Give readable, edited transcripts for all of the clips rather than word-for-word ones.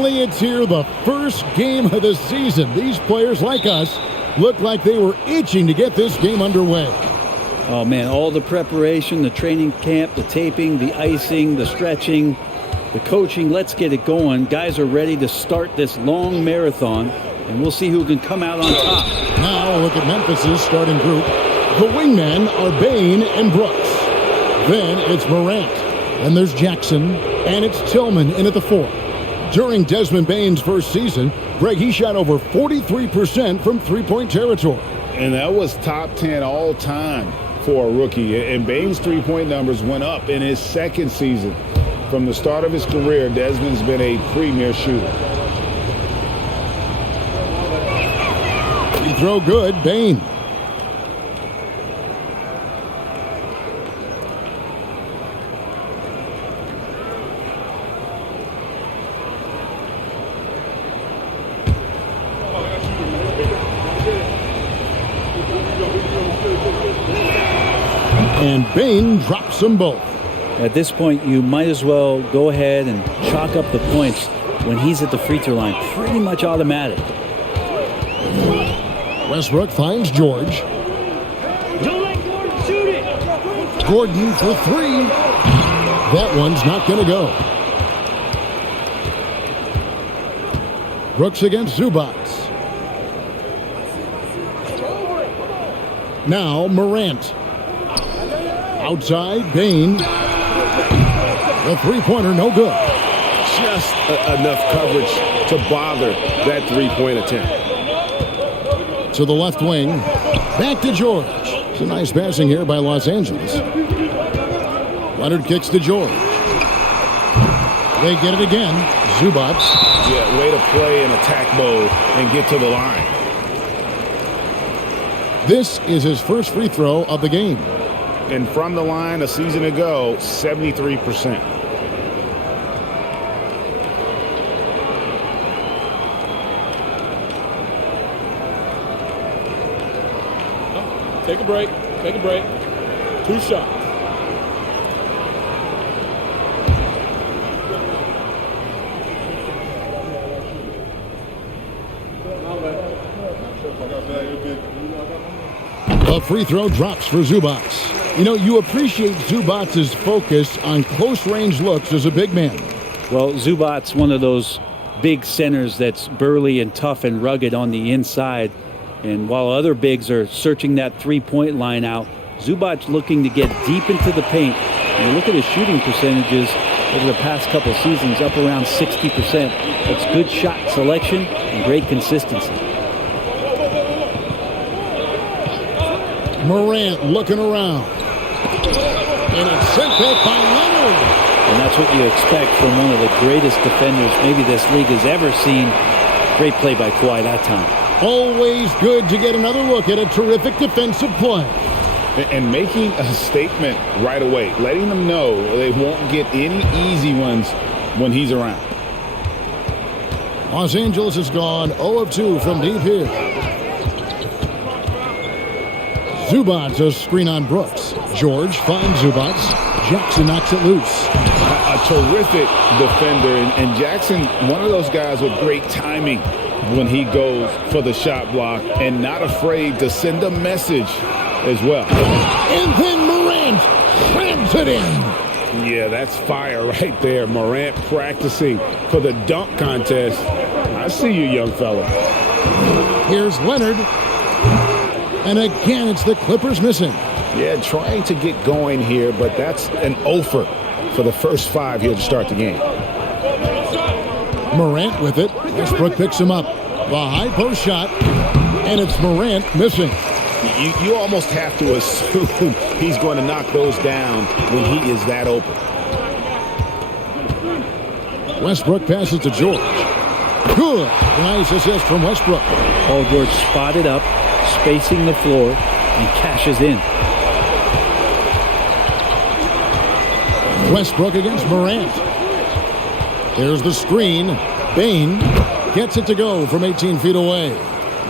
Finally, it's here, the first game of the season. These players, like us, look like they were itching to get this game underway. Oh, man, all the preparation, the training camp, the taping, the icing, the stretching, the coaching. Let's get it going. Guys are ready to start this long marathon, and we'll see who can come out on top. Now, look at Memphis's starting group. The wingmen are Bane and Brooks. Then it's Morant. And there's Jackson. And it's Tillman in at the 4. During Desmond Bane's first season, Greg, he shot over 43% from three-point territory. And that was top 10 all time for a rookie. And Bane's three-point numbers went up in his second season. From the start of his career, Desmond's been a premier shooter. Free throw good, Bane. And Bane drops them both. At this point, you might as well go ahead and chalk up the points when he's at the free throw line. Pretty much automatic. Westbrook finds George. Don't let Gordon shoot it. Gordon for 3. That one's not going to go. Brooks against Zubac. Now Morant. Outside, Bane. The three-pointer, no good. Just enough coverage to bother that three-point attempt. To the left wing. Back to George. It's a nice passing here by Los Angeles. Leonard kicks to George. They get it again. Zubac. Yeah, way to play in attack mode and get to the line. This is his first free throw of the game. And from the line a season ago, 73%. Take a break. Take a break. 2 shots. A free throw drops for Zubac. You know, you appreciate Zubac's focus on close-range looks as a big man. Well, Zubac's one of those big centers that's burly and tough and rugged on the inside. And while other bigs are searching that three-point line out, Zubac looking to get deep into the paint. And you look at his shooting percentages over the past couple seasons, up around 60%. That's good shot selection and great consistency. Morant looking around. And it's sent back by Leonard. And that's what you expect from one of the greatest defenders maybe this league has ever seen. Great play by Kawhi that time. Always good to get another look at a terrific defensive play. And making a statement right away, letting them know they won't get any easy ones when he's around. Los Angeles has gone 0 of 2 from deep here. Zubac, a screen on Brooks. George finds Zubac. Jackson knocks it loose. A terrific defender. And Jackson, one of those guys with great timing when he goes for the shot block and not afraid to send a message as well. And then Morant slams it in. Yeah, that's fire right there. Morant practicing for the dunk contest. I see you, young fella. Here's Leonard. And again, it's the Clippers missing. Yeah, trying to get going here, but that's an offer for the first 5 here to start the game. Morant with it. Westbrook picks him up. The high post shot. And it's Morant missing. You almost have to assume he's going to knock those down when he is that open. Westbrook passes to George. Good. Nice assist from Westbrook. Paul George spotted up, spacing the floor, and cashes in. Westbrook against Morant. Here's the screen. Bane gets it to go from 18 feet away.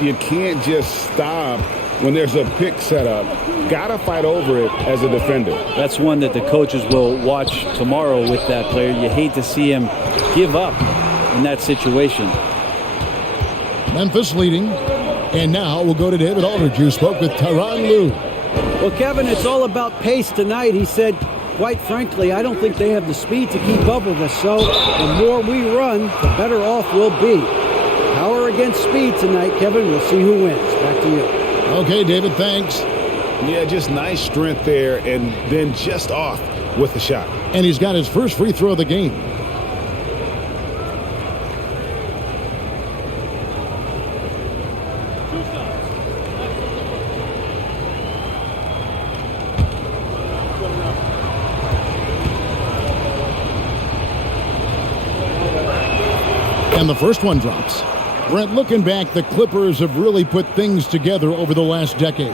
You can't just stop when there's a pick set up. Gotta fight over it as a defender. That's one that the coaches will watch tomorrow with that player. You hate to see him give up in that situation. Memphis leading. And now we'll go to David Aldridge, who spoke with Tyronn Lue. Well, Kevin, it's all about pace tonight. He said, quite frankly, I don't think they have the speed to keep up with us. So the more we run, the better off we'll be. Power against speed tonight, Kevin. We'll see who wins. Back to you. Okay, David, thanks. Yeah, just nice strength there, and then just off with the shot. And he's got his first free throw of the game. And the first one drops. Brent, looking back, the Clippers have really put things together over the last decade.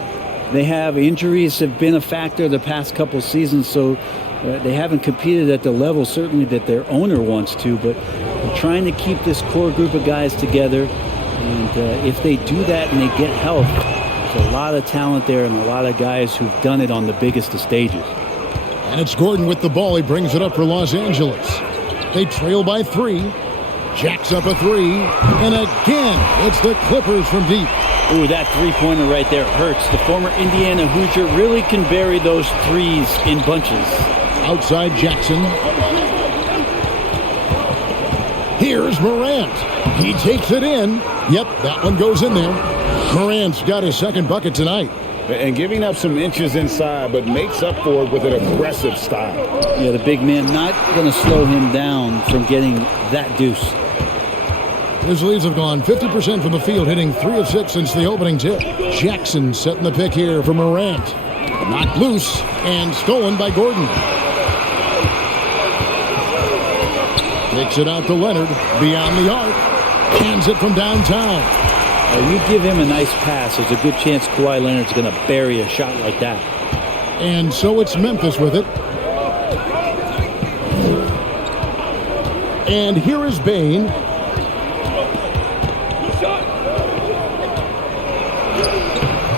They have injuries have been a factor the past couple seasons, so they haven't competed at the level certainly that their owner wants to, but they're trying to keep this core group of guys together. And if they do that and they get health, there's a lot of talent there and a lot of guys who've done it on the biggest of stages. And it's Gordon with the ball. He brings it up for Los Angeles. They trail by 3. Jacks up a 3. And again, it's the Clippers from deep. Ooh, that three-pointer right there hurts. The former Indiana Hoosier really can bury those threes in bunches. Outside Jackson. Here's Morant. He takes it in. Yep, that one goes in there. Morant's got his second bucket tonight. And giving up some inches inside, but makes up for it with an aggressive style. Yeah, the big man not going to slow him down from getting that deuce. Grizzlies have gone 50% from the field, hitting 3 of 6 since the opening tip. Jackson setting the pick here for Morant. Knocked loose and stolen by Gordon. Takes it out to Leonard, beyond the arc. Hands it from downtown. You give him a nice pass, there's a good chance Kawhi Leonard's going to bury a shot like that. And so it's Memphis with it. And here is Bane.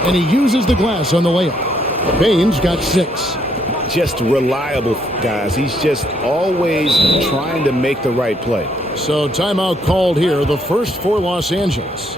And he uses the glass on the layup. Bane's got 6. Just reliable, guys. He's just always trying to make the right play. So timeout called here, the first for Los Angeles.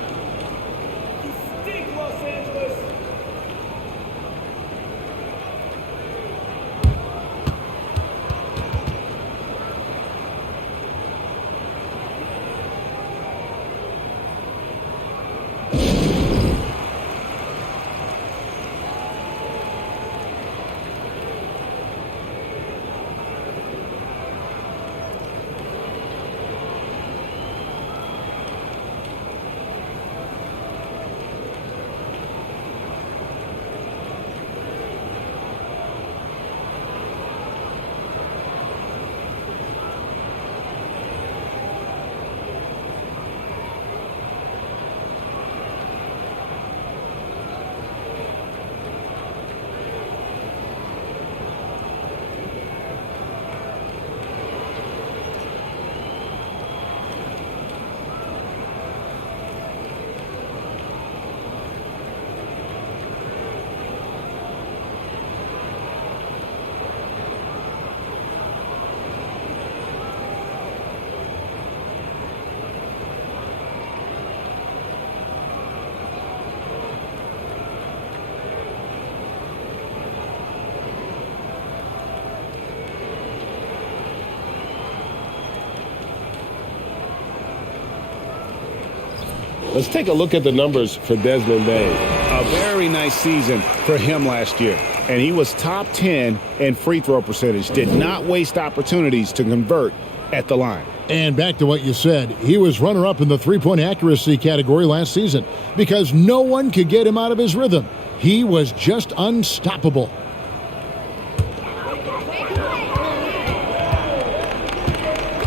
Let's take a look at the numbers for Desmond Bane. A very nice season for him last year. And he was top 10 in free throw percentage. Did not waste opportunities to convert at the line. And back to what you said, he was runner-up in the three-point accuracy category last season because no one could get him out of his rhythm. He was just unstoppable.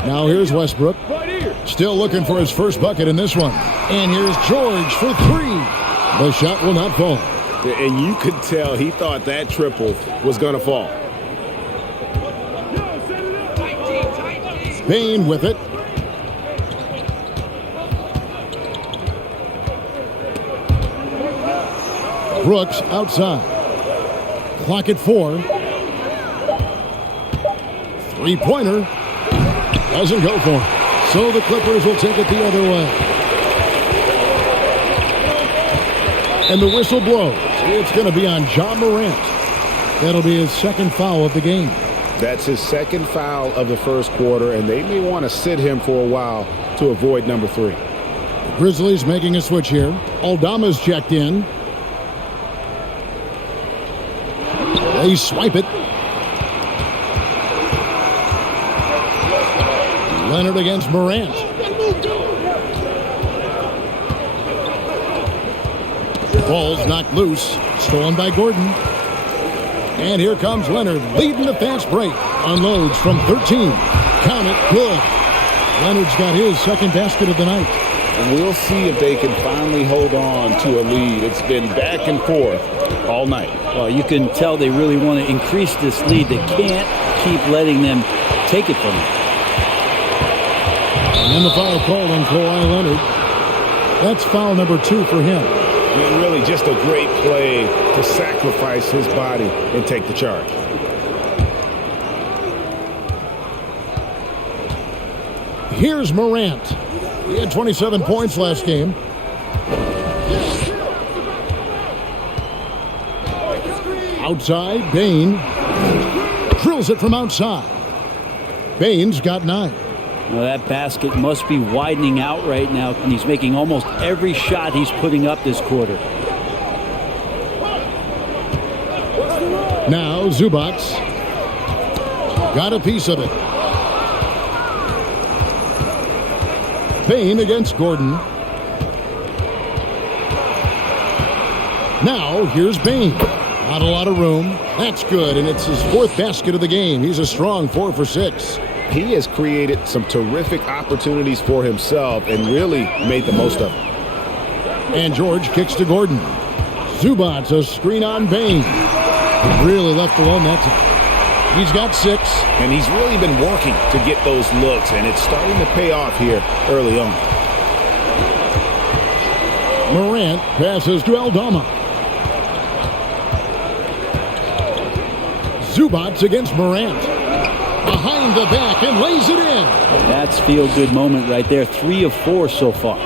Now here's Westbrook. Still looking for his first bucket in this one. And here's George for 3. The shot will not fall. And you could tell he thought that triple was going to fall. Bane with it. Brooks outside. Clock at 4. Three-pointer. Doesn't go for him. So the Clippers will take it the other way. And the whistle blows. It's going to be on Ja Morant. That'll be his second foul of the game. That's his second foul of the first quarter, and they may want to sit him for a while to avoid number 3. The Grizzlies making a switch here. Aldama's checked in. They swipe it. Leonard against Morant. Ball's knocked loose. Stolen by Gordon. And here comes Leonard leading the fast break. Unloads from 13. Count it. Good. Leonard's got his second basket of the night. And we'll see if they can finally hold on to a lead. It's been back and forth all night. Well, you can tell they really want to increase this lead. They can't keep letting them take it from them. And the foul called on Kawhi Leonard. That's foul number 2 for him. Really just a great play to sacrifice his body and take the charge. Here's Morant. He had 27 points last game. Outside, Bane drills it from outside. Bane's got 9. Now that basket must be widening out right now, and he's making almost every shot he's putting up this quarter. Now Zubac got a piece of it. Bane against Gordon. Now here's Bane. Not a lot of room. That's good, and it's his 4th basket of the game. He's a strong 4 for 6. He has created some terrific opportunities for himself and really made the most of it. And George kicks to Gordon. Zubac, a screen on Bane. Really left alone that time. He's got 6. And he's really been working to get those looks, and it's starting to pay off here early on. Morant passes to Aldama. Zubac against Morant. Behind the back and lays it in. That's feel-good moment right there. 3 of 4 so far.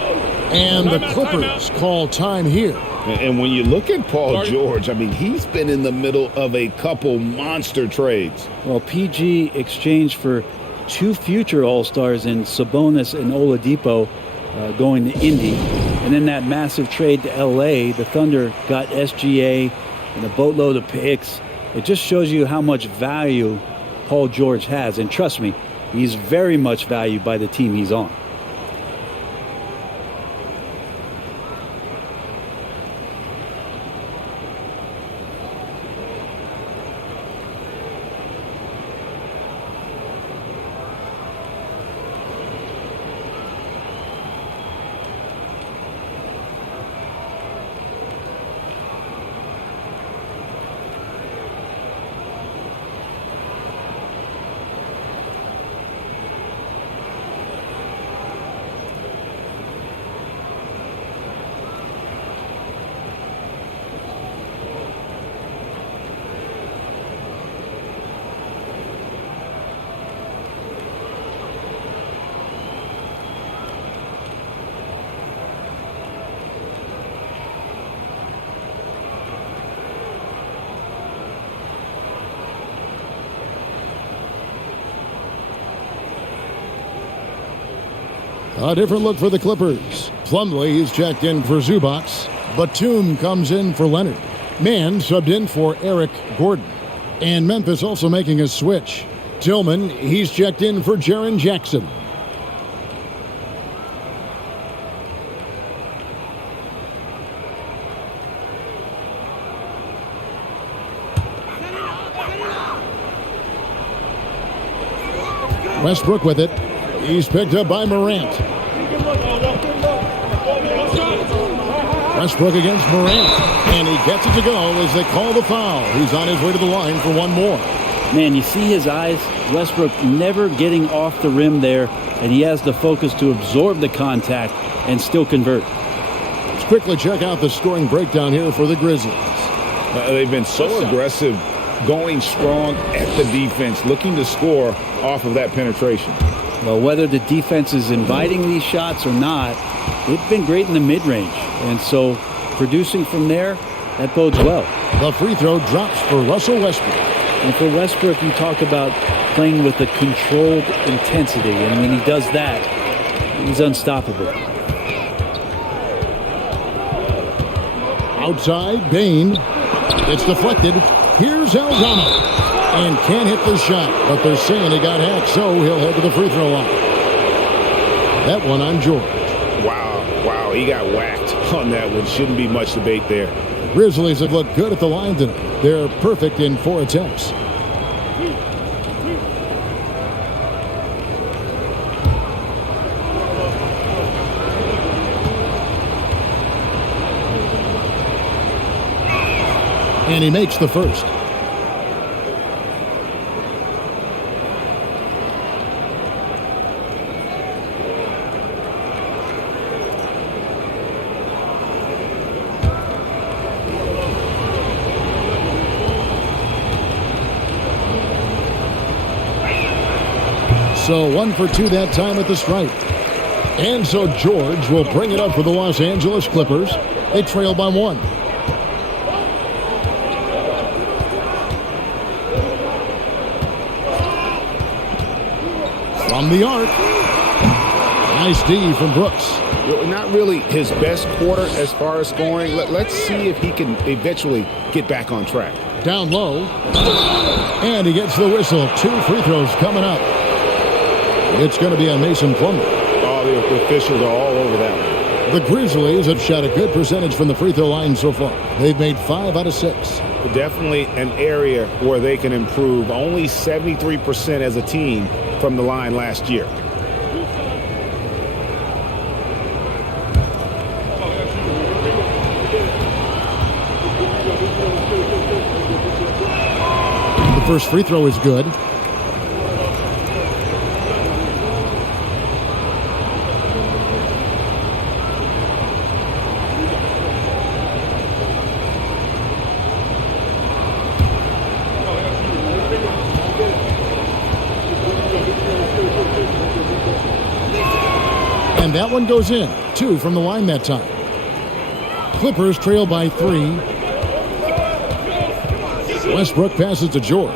And the Clippers call time here. And when you look at Paul George, I mean, he's been in the middle of a couple monster trades. Well, PG exchanged for 2 future All-Stars in Sabonis and Oladipo going to Indy. And then that massive trade to L.A., the Thunder got SGA and a boatload of picks. It just shows you how much value Paul George has. And trust me, he's very much valued by the team he's on. A different look for the Clippers. Plumlee is checked in for Zubac. Batum comes in for Leonard. Mann subbed in for Eric Gordon. And Memphis also making a switch. Tillman, he's checked in for Jaren Jackson. Westbrook with it. He's picked up by Morant. Westbrook against Morant. And he gets it to go as they call the foul. He's on his way to the line for one more. Man, you see his eyes? Westbrook never getting off the rim there, and he has the focus to absorb the contact and still convert. Let's quickly check out the scoring breakdown here for the Grizzlies. They've been so aggressive, going strong at the defense, looking to score off of that penetration. Well, whether the defense is inviting these shots or not, they've been great in the mid-range. And so producing from there, that bodes well. The free throw drops for Russell Westbrook. And for Westbrook, you talk about playing with a controlled intensity. And when he does that, he's unstoppable. Outside, Bain. It's deflected. Here's Aldama. And can't hit the shot, but they're saying he got hacked, so he'll head to the free throw line. That one on George. Wow, he got whacked on that one. Shouldn't be much debate there. Grizzlies have looked good at the line tonight. They're perfect in 4 attempts. And he makes the first. So 1 for 2 that time at the stripe. And so George will bring it up for the Los Angeles Clippers. They trail by 1. From the arc. Nice D from Brooks. Not really his best quarter as far as scoring. Let's see if he can eventually get back on track. Down low. And he gets the whistle. 2 free throws coming up. It's going to be on Mason Plumlee. Oh, the officials are all over that one. The Grizzlies have shot a good percentage from the free throw line so far. They've made 5 out of 6. Definitely an area where they can improve. Only 73% as a team from the line last year. The first free throw is good. And that one goes in. 2 from the line that time. Clippers trail by 3. Westbrook passes to George.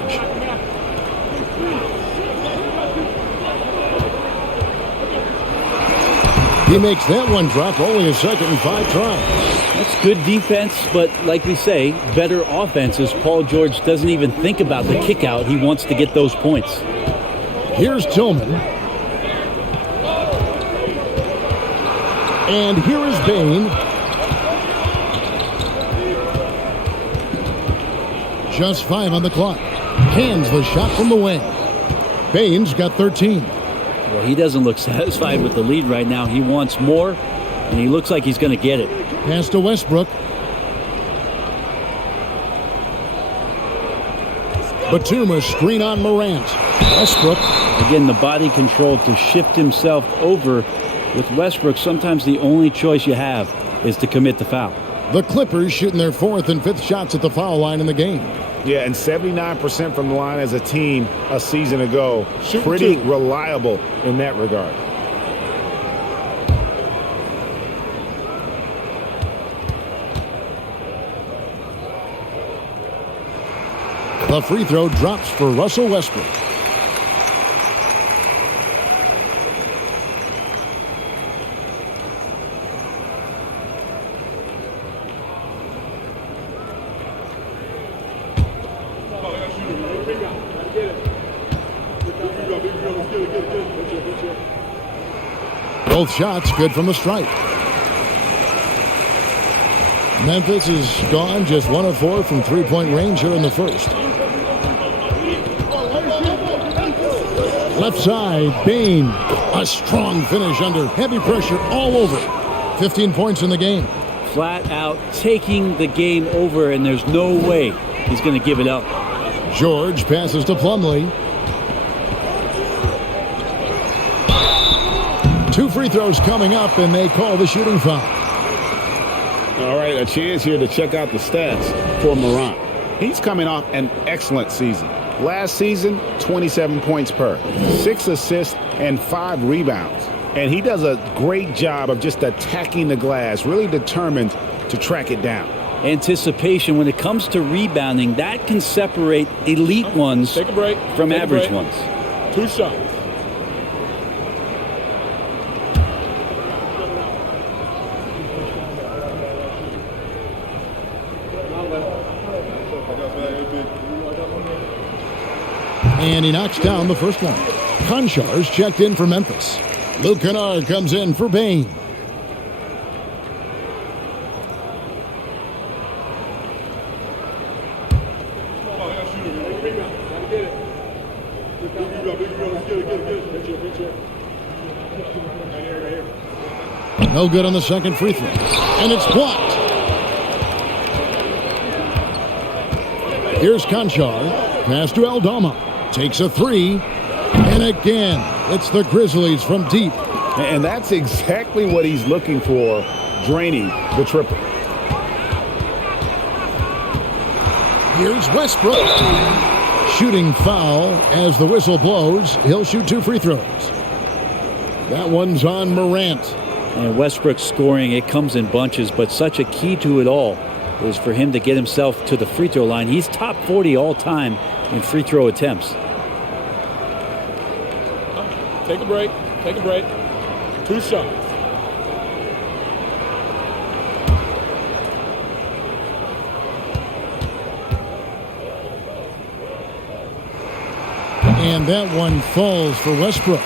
He makes that one drop. Only a second and 5 tries. That's good defense, but like we say, better offense as Paul George doesn't even think about the kick out. He wants to get those points. Here's Tillman. And here is Bain. Just 5 on the clock. Hands the shot from the wing. Bain's got 13. Well, he doesn't look satisfied with the lead right now. He wants more, and he looks like he's going to get it. Pass to Westbrook. Batum, a screen on Morant. Westbrook. Again, the body control to shift himself over. With Westbrook, sometimes the only choice you have is to commit the foul. The Clippers shooting their 4th and 5th shots at the foul line in the game. Yeah, and 79% from the line as a team a season ago. Pretty reliable in that regard. The free throw drops for Russell Westbrook. Both shots good from the stripe. Memphis is gone just 1 of 4 from 3-point range here in the first. Left side, Bain. A strong finish under heavy pressure all over. 15 points in the game. Flat out taking the game over, and there's no way he's going to give it up. George passes to Plumlee. 2 free throws coming up, and they call the shooting foul. All right, a chance here to check out the stats for Morant. He's coming off an excellent season. Last season, 27 points per, 6 assists, and 5 rebounds. And he does a great job of just attacking the glass, really determined to track it down. Anticipation when it comes to rebounding, that can separate elite ones Take a break. from Take a average break. ones. 2 shots. And he knocks down the first one. Konchar's checked in for Memphis. Luke Kennard comes in for Bane. No good on the second free throw. And it's blocked. Here's Konchar. Pass to Aldama. Takes a three. And again, it's the Grizzlies from deep. And that's exactly what he's looking for, draining the triple. Here's Westbrook. Shooting foul as the whistle blows. He'll shoot 2 free throws. That one's on Morant. And Westbrook's scoring, it comes in bunches, but such a key to it all is for him to get himself to the free throw line. He's top 40 all time in free throw attempts. Take a break. Take a break. 2 shots. And that one falls for Westbrook.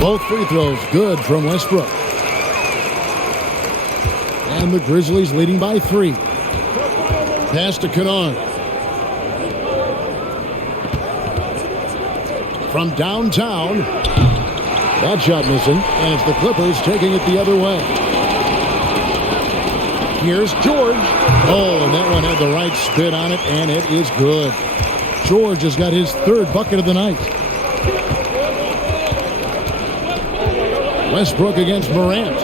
Both free throws good from Westbrook. And the Grizzlies leading by 3. Pass to Kennard. From downtown. That shot missing. And it's the Clippers taking it the other way. Here's George. Oh, and that one had the right spin on it, and it is good. George has got his 3rd bucket of the night. Westbrook against Morant.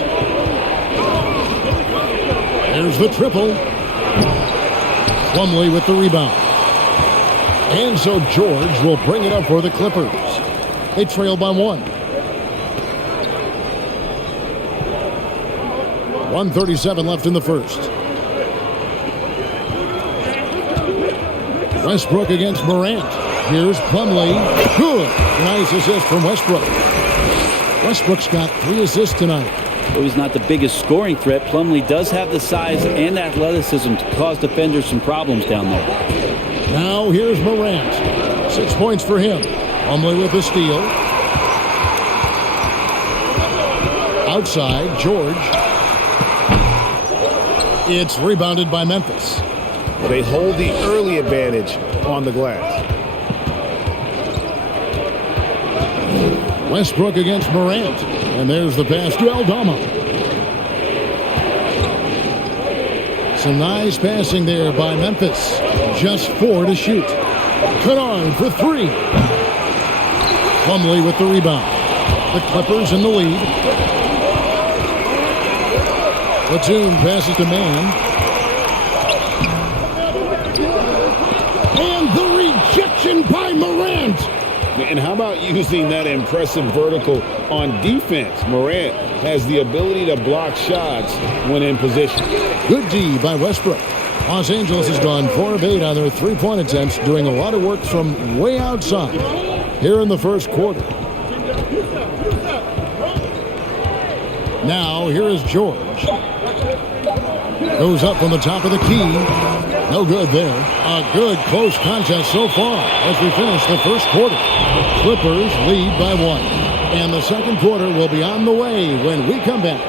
There's the triple. Plumlee with the rebound. And so George will bring it up for the Clippers. They trail by 1. 1:37 left in the first. Westbrook against Morant. Here's Plumlee. Good. Nice assist from Westbrook. Westbrook's got 3 assists tonight. Though he's not the biggest scoring threat, Plumlee does have the size and athleticism to cause defenders some problems down there. Now here's Morant. 6 points for him. Plumlee with the steal. Outside, George. It's rebounded by Memphis. They hold the early advantage on the glass. Westbrook against Morant. And there's the pass to Aldama. Some nice passing there by Memphis. Just 4 to shoot. Kennard for 3. Plumlee with the rebound. The Clippers in the lead. Platoon passes to Mann. And the rejection by Morant. And how about using that impressive vertical on defense? Morant has the ability to block shots when in position. Good D by Westbrook. Los Angeles has gone 4 of 8 on their 3-point attempts, doing a lot of work from way outside here in the first quarter. Now, here is George. Goes up from the top of the key. No good there. A good close contest so far as we finish the first quarter. Clippers lead by 1. And the second quarter will be on the way when we come back.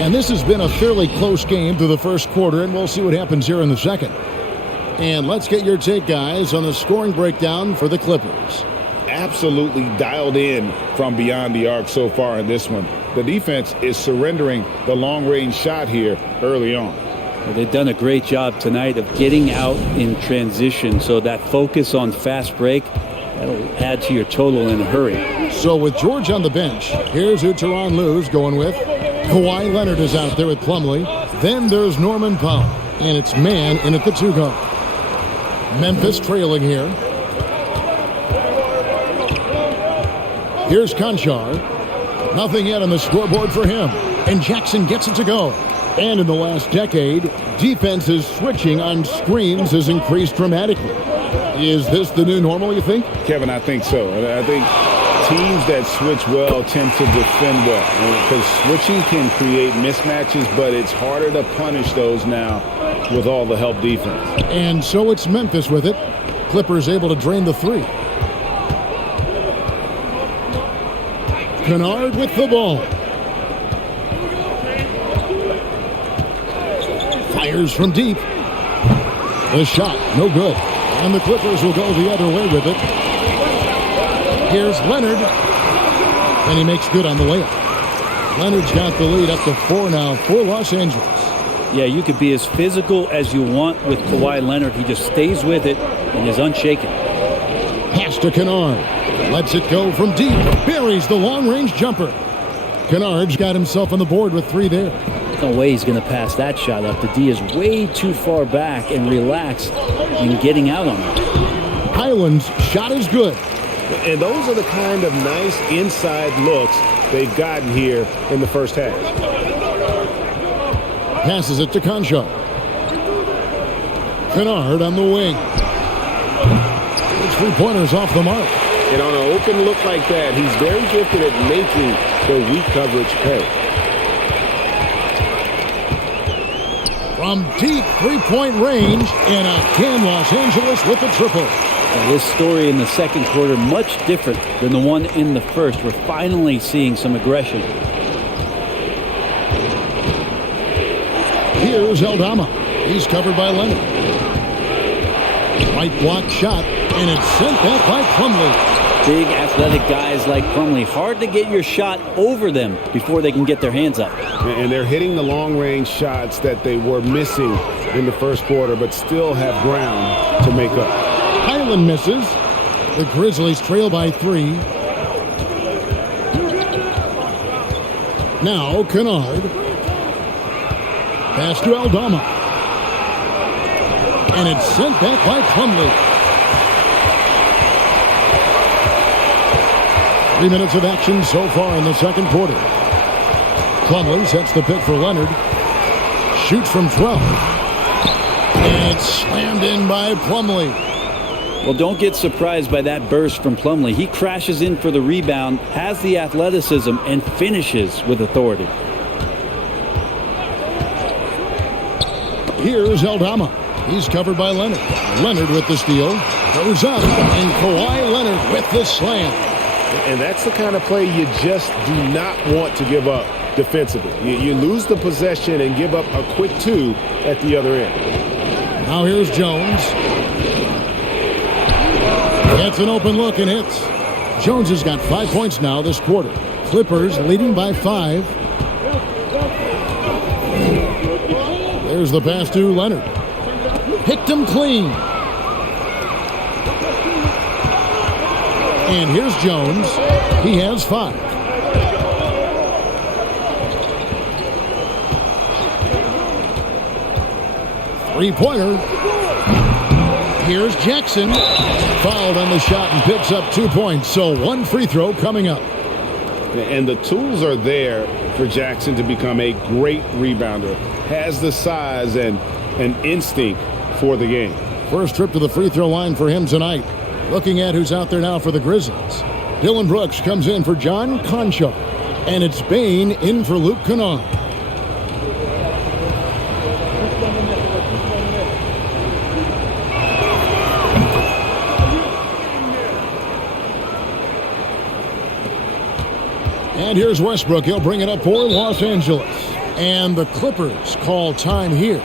And this has been a fairly close game through the first quarter, and we'll see what happens here in the second. And let's get your take, guys, on the scoring breakdown for the Clippers. Absolutely dialed in from beyond the arc so far in this one. The defense is surrendering the long-range shot here early on. Well, they've done a great job tonight of getting out in transition, so that focus on fast break, that'll add to your total in a hurry. So with George on the bench, here's who Tyronn Lue's going with. Kawhi Leonard is out there with Plumlee. Then there's Norman Powell, and it's man in at the 2 guard. Memphis trailing here. Here's Conchar. Nothing yet on the scoreboard for him. And Jackson gets it to go. And in the last decade, defenses switching on screens has increased dramatically. Is this the new normal, you think? Kevin, I think so. I think teams that switch well tend to defend well. Because switching can create mismatches, but it's harder to punish those now with all the help defense. And so it's Memphis with it. Clippers able to drain the 3. Kennard with the ball. Fires from deep. The shot, no good. And the Clippers will go the other way with it. Here's Leonard. And he makes good on the layup. Leonard's got the lead up to 4 now for Los Angeles. Yeah, you could be as physical as you want with Kawhi Leonard. He just stays with it and is unshaken. Pass to Kennard. Lets it go from deep. Buries the long-range jumper. Kennard's got himself on the board with 3 there. No way he's going to pass that shot up. The D is way too far back and relaxed in getting out on it. Highland's shot is good. And those are the kind of nice inside looks they've gotten here in the first half. Passes it to Conchar. Kennard on the wing. His 3-pointers off the mark. And on an open look like that, he's very gifted at making the weak coverage pay. From deep 3-point range, and again Los Angeles with the triple. Now, this story in the second quarter much different than the one in the first. We're finally seeing some aggression. Here's Aldama. He's covered by Leonard. Right block shot, and it's sent back by Plumlee. Big athletic guys like Plumlee, hard to get your shot over them before they can get their hands up. And they're hitting the long-range shots that they were missing in the first quarter, but still have ground to make up. Highland misses. The Grizzlies trail by 3. Now Kennard. Pass to Aldama. And it's sent back by Plumlee. 3 minutes of action so far in the second quarter. Plumlee sets the pick for Leonard. Shoots from 12. And it's slammed in by Plumlee. Well, don't get surprised by that burst from Plumlee. He crashes in for the rebound, has the athleticism, and finishes with authority. Here's Aldama. He's covered by Leonard. Leonard with the steal. Goes up. And Kawhi Leonard with the slam. And that's the kind of play you just do not want to give up defensively. You lose the possession and give up a quick 2 at the other end. Now here's Jones. Gets an open look and hits. Jones has got 5 points now this quarter. Clippers leading by 5. There's the pass to Leonard. Picked him clean. And here's Jones. He has 5. Three-pointer. Here's Jackson. Fouled on the shot and picks up 2 points. So 1 free throw coming up. And the tools are there for Jackson to become a great rebounder. Has the size and an instinct for the game. First trip to the free throw line for him tonight. Looking at who's out there now for the Grizzlies. Dylan Brooks comes in for John Conchar. And it's Bane in for Luke Kennard. And here's Westbrook. He'll bring it up for Los Angeles. And the Clippers call time here.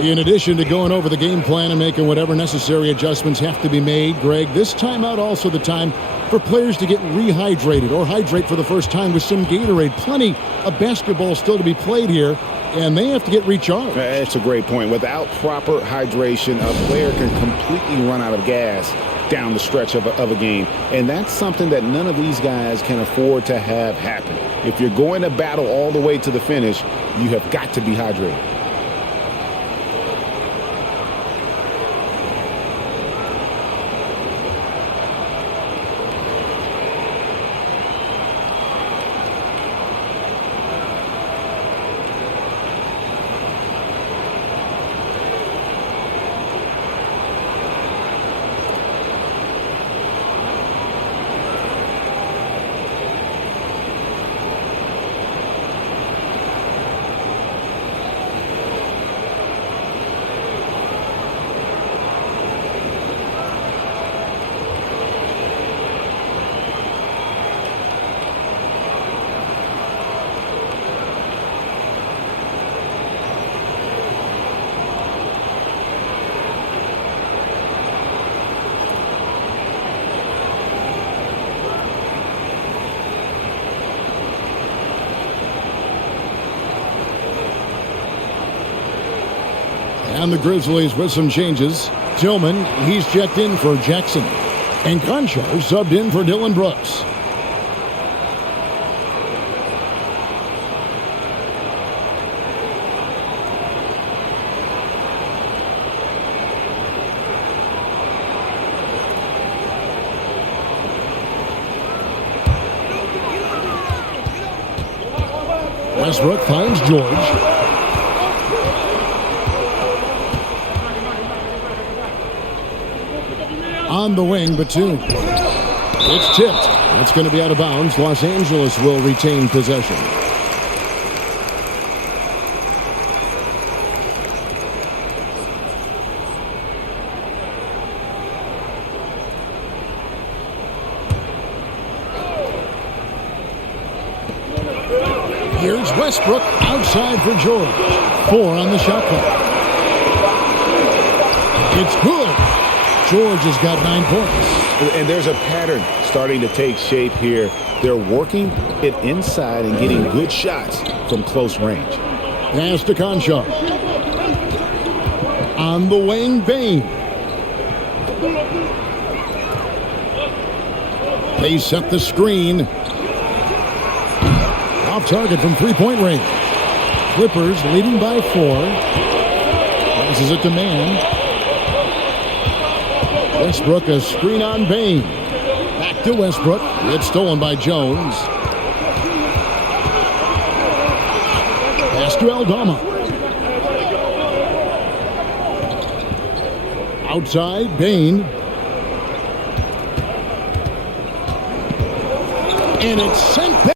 In addition to going over the game plan and making whatever necessary adjustments have to be made, Greg, this timeout also the time for players to get rehydrated or hydrate for the first time with some Gatorade. Plenty of basketball still to be played here, and they have to get recharged. That's a great point. Without proper hydration, a player can completely run out of gas down the stretch of a game. And that's something that none of these guys can afford to have happen. If you're going to battle all the way to the finish, you have got to be hydrated. And the Grizzlies with some changes. Tillman, he's checked in for Jackson. And Concho subbed in for Dillon Brooks. Westbrook finds George. On the wing, Batum. It's tipped. It's going to be out of bounds. Los Angeles will retain possession. Here's Westbrook outside for George. 4 on the shot clock. It's good. George has got 9 points. And there's a pattern starting to take shape here. They're working it inside and getting good shots from close range. Pass to Concho. On the wing, Bane. They set the screen. Off target from three-point range. Clippers leading by 4. Passes it to Man. Westbrook, a screen on Bane. Back to Westbrook. It's stolen by Jones. Pass to Aldama. Outside, Bane. And it's sent back.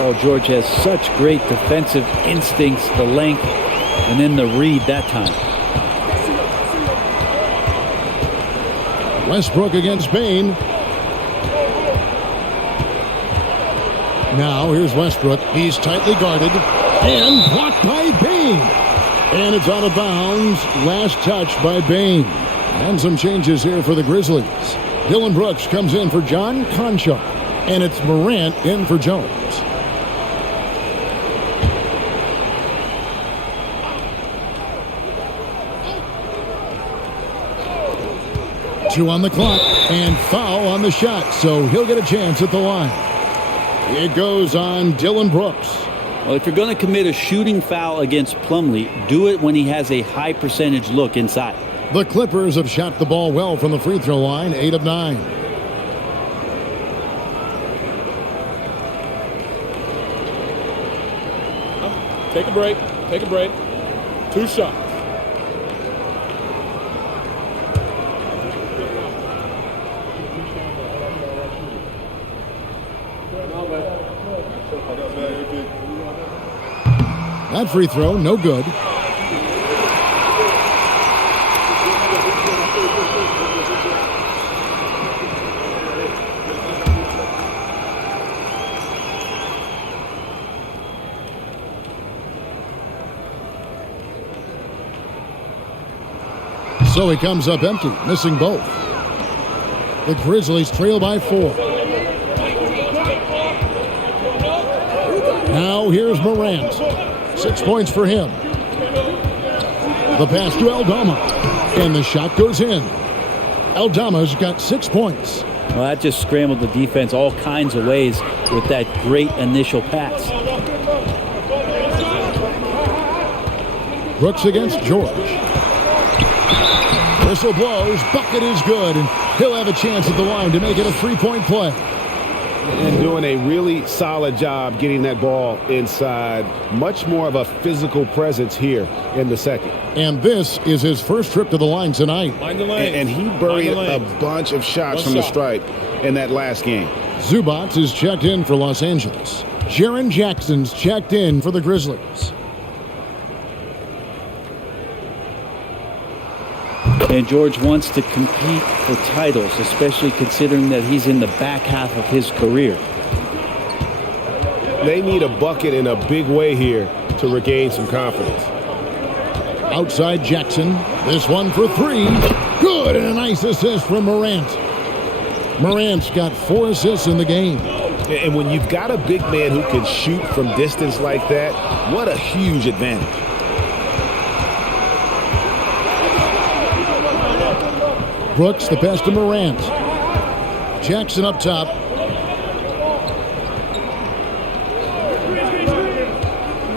Oh, George has such great defensive instincts, the length, and then the read that time. Westbrook against Bane. Now here's Westbrook. He's tightly guarded and blocked by Bane. And it's out of bounds. Last touch by Bane. And some changes here for the Grizzlies. Dillon Brooks comes in for John Concho. And it's Morant in for Jones. Two on the clock and foul on the shot, so he'll get a chance at the line. It goes on Dillon Brooks. Well, if you're going to commit a shooting foul against Plumlee, do it when he has a high percentage look inside. The Clippers have shot the ball well from the free throw line, 8 of 9. Take a break. Take a break. 2 shots. That free throw, no good. So he comes up empty, missing both. The Grizzlies trail by 4. Now here's Morant. 6 points for him. The pass to Aldama. And the shot goes in. Aldama's got 6 points. Well, that just scrambled the defense all kinds of ways with that great initial pass. Brooks against George. Whistle blows, bucket is good, and he'll have a chance at the line to make it a 3-point play. And doing a really solid job getting that ball inside. Much more of a physical presence here in the second. And this is his first trip to the line tonight. And he buried a bunch of shots from the stripe in that last game. Zubac is checked in for Los Angeles. Jaren Jackson's checked in for the Grizzlies. And George wants to compete for titles, especially considering that he's in the back half of his career. They need a bucket in a big way here to regain some confidence. Outside Jackson. This one for 3. Good, and a nice assist from Morant. Morant's got 4 assists in the game. And when you've got a big man who can shoot from distance like that, what a huge advantage. Brooks, the pass to Morant. Jackson up top.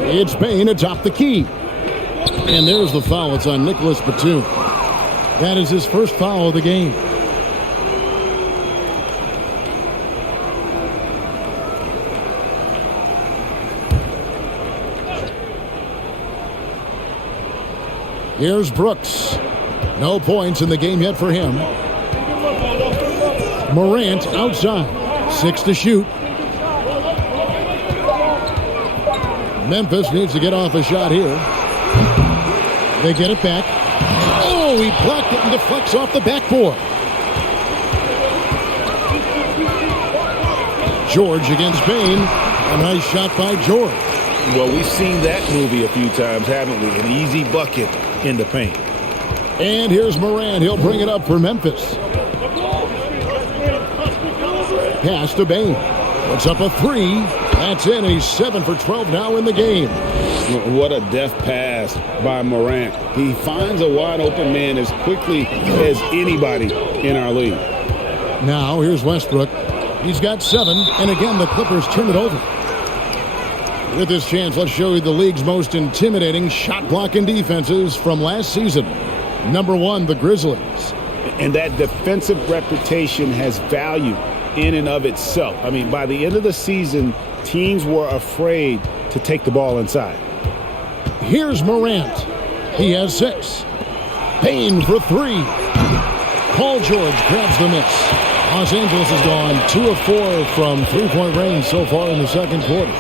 It's Payne atop the key. And there's the foul. It's on Nicholas Batum. That is his first foul of the game. Here's Brooks. No points in the game yet for him. Morant outside. 6 to shoot. Memphis needs to get off a shot here. They get it back. Oh, he blocked it and deflects off the backboard. George against Payne. A nice shot by George. Well, we've seen that movie a few times, haven't we? An easy bucket in the paint. And here's Morant. He'll bring it up for Memphis. Pass to Payne. Puts up a 3. That's in. He's 7 for 12 now in the game. What a deft pass by Morant. He finds a wide open man as quickly as anybody in our league. Now here's Westbrook. He's got 7. And again, the Clippers turn it over. With this chance, let's show you the league's most intimidating shot-blocking defenses from last season. Number 1, the Grizzlies. And that defensive reputation has value in and of itself. I mean, by the end of the season, teams were afraid to take the ball inside. Here's Morant. He has 6. Payne for 3. Paul George grabs the miss. Los Angeles has gone 2 of 4 from 3-point range so far in the second quarter.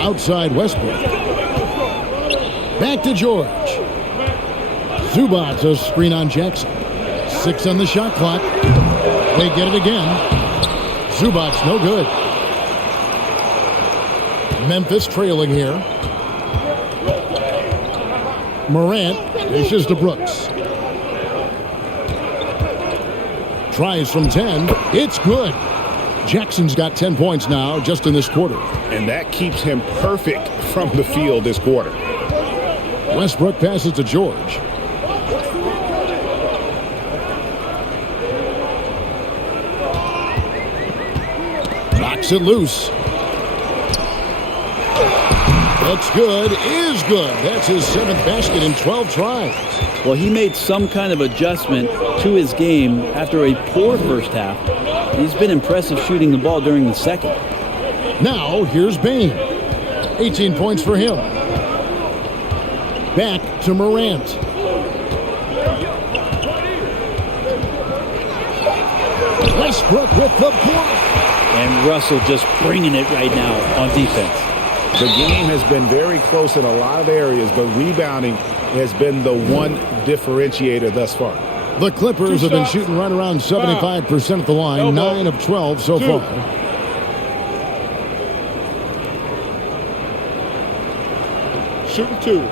Outside Westbrook. Back to George. Zubac, a screen on Jackson. 6 on the shot clock. They get it again. Zubac, no good. Memphis trailing here. Morant dishes to Brooks. Tries from 10. It's good. Jackson's got 10 points now just in this quarter. And that keeps him perfect from the field this quarter. Westbrook passes to George. Knocks it loose. That's good. Is good. That's his 7th basket in 12 tries. Well, he made some kind of adjustment to his game after a poor first half. He's been impressive shooting the ball during the second. Now, here's Payne. 18 points for him. Back to Morant. Westbrook with the block. And Russell just bringing it right now on defense. The game has been very close in a lot of areas, but rebounding has been the one differentiator thus far. The Clippers have been shooting right around 75% at the line, 9 of 12 so far. Shooting 2.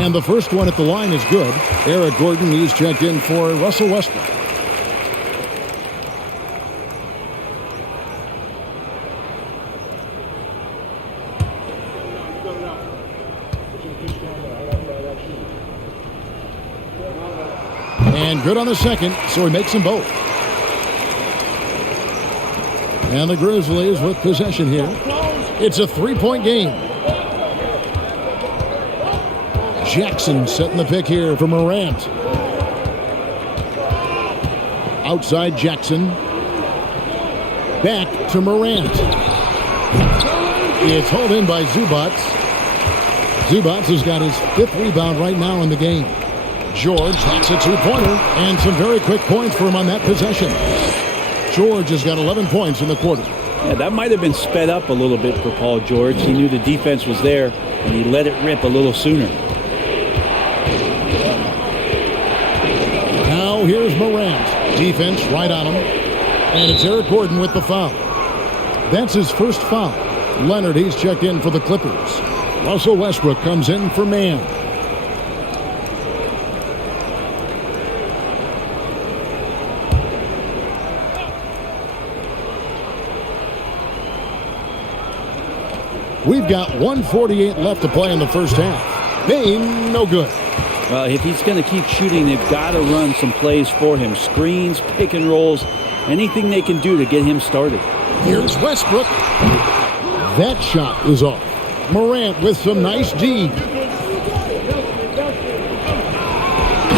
And the first one at the line is good. Eric Gordon, he's checked in for Russell Westbrook. And good on the second, so he makes them both. And the Grizzlies with possession here. It's a three-point game. Jackson setting the pick here for Morant. Outside Jackson. Back to Morant. It's hauled in by Zubac. Zubac has got his 5th rebound right now in the game. George takes a two-pointer and some very quick points for him on that possession. George has got 11 points in the quarter. Yeah, that might have been sped up a little bit for Paul George. He knew the defense was there, and he let it rip a little sooner. Now here's Morant. Defense right on him. And it's Eric Gordon with the foul. That's his first foul. Leonard, he's checked in for the Clippers. Russell Westbrook comes in for man. We've got 1:48 left to play in the first half. Bane, no good. Well, if he's going to keep shooting, they've got to run some plays for him. Screens, pick and rolls, anything they can do to get him started. Here's Westbrook. That shot is off. Morant with some nice D.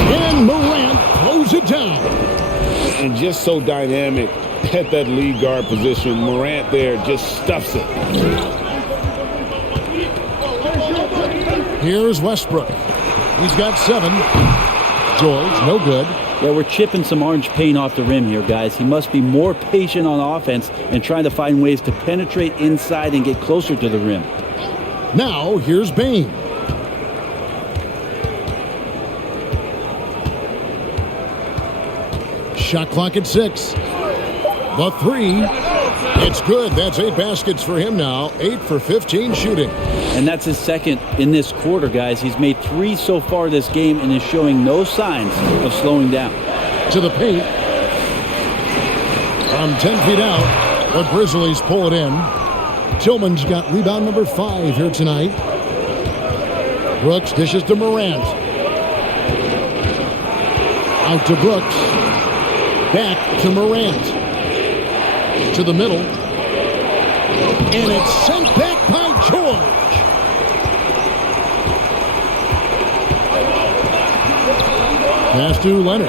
And Morant throws it down. And just so dynamic at that lead guard position. Morant there just stuffs it. Here's Westbrook. He's got 7. George, no good. Yeah, we're chipping some orange paint off the rim here, guys. He must be more patient on offense and trying to find ways to penetrate inside and get closer to the rim. Now, here's Bane. Shot clock at 6. The 3. It's good. That's 8 baskets for him now. 8 for 15 shooting. And that's his second in this quarter, guys. He's made 3 so far this game and is showing no signs of slowing down. To the paint. From 10 feet out, the Grizzlies pull it in. Tillman's got rebound number 5 here tonight. Brooks dishes to Morant. Out to Brooks. Back to Morant. To the middle. And it's sent back by George. Pass to Leonard.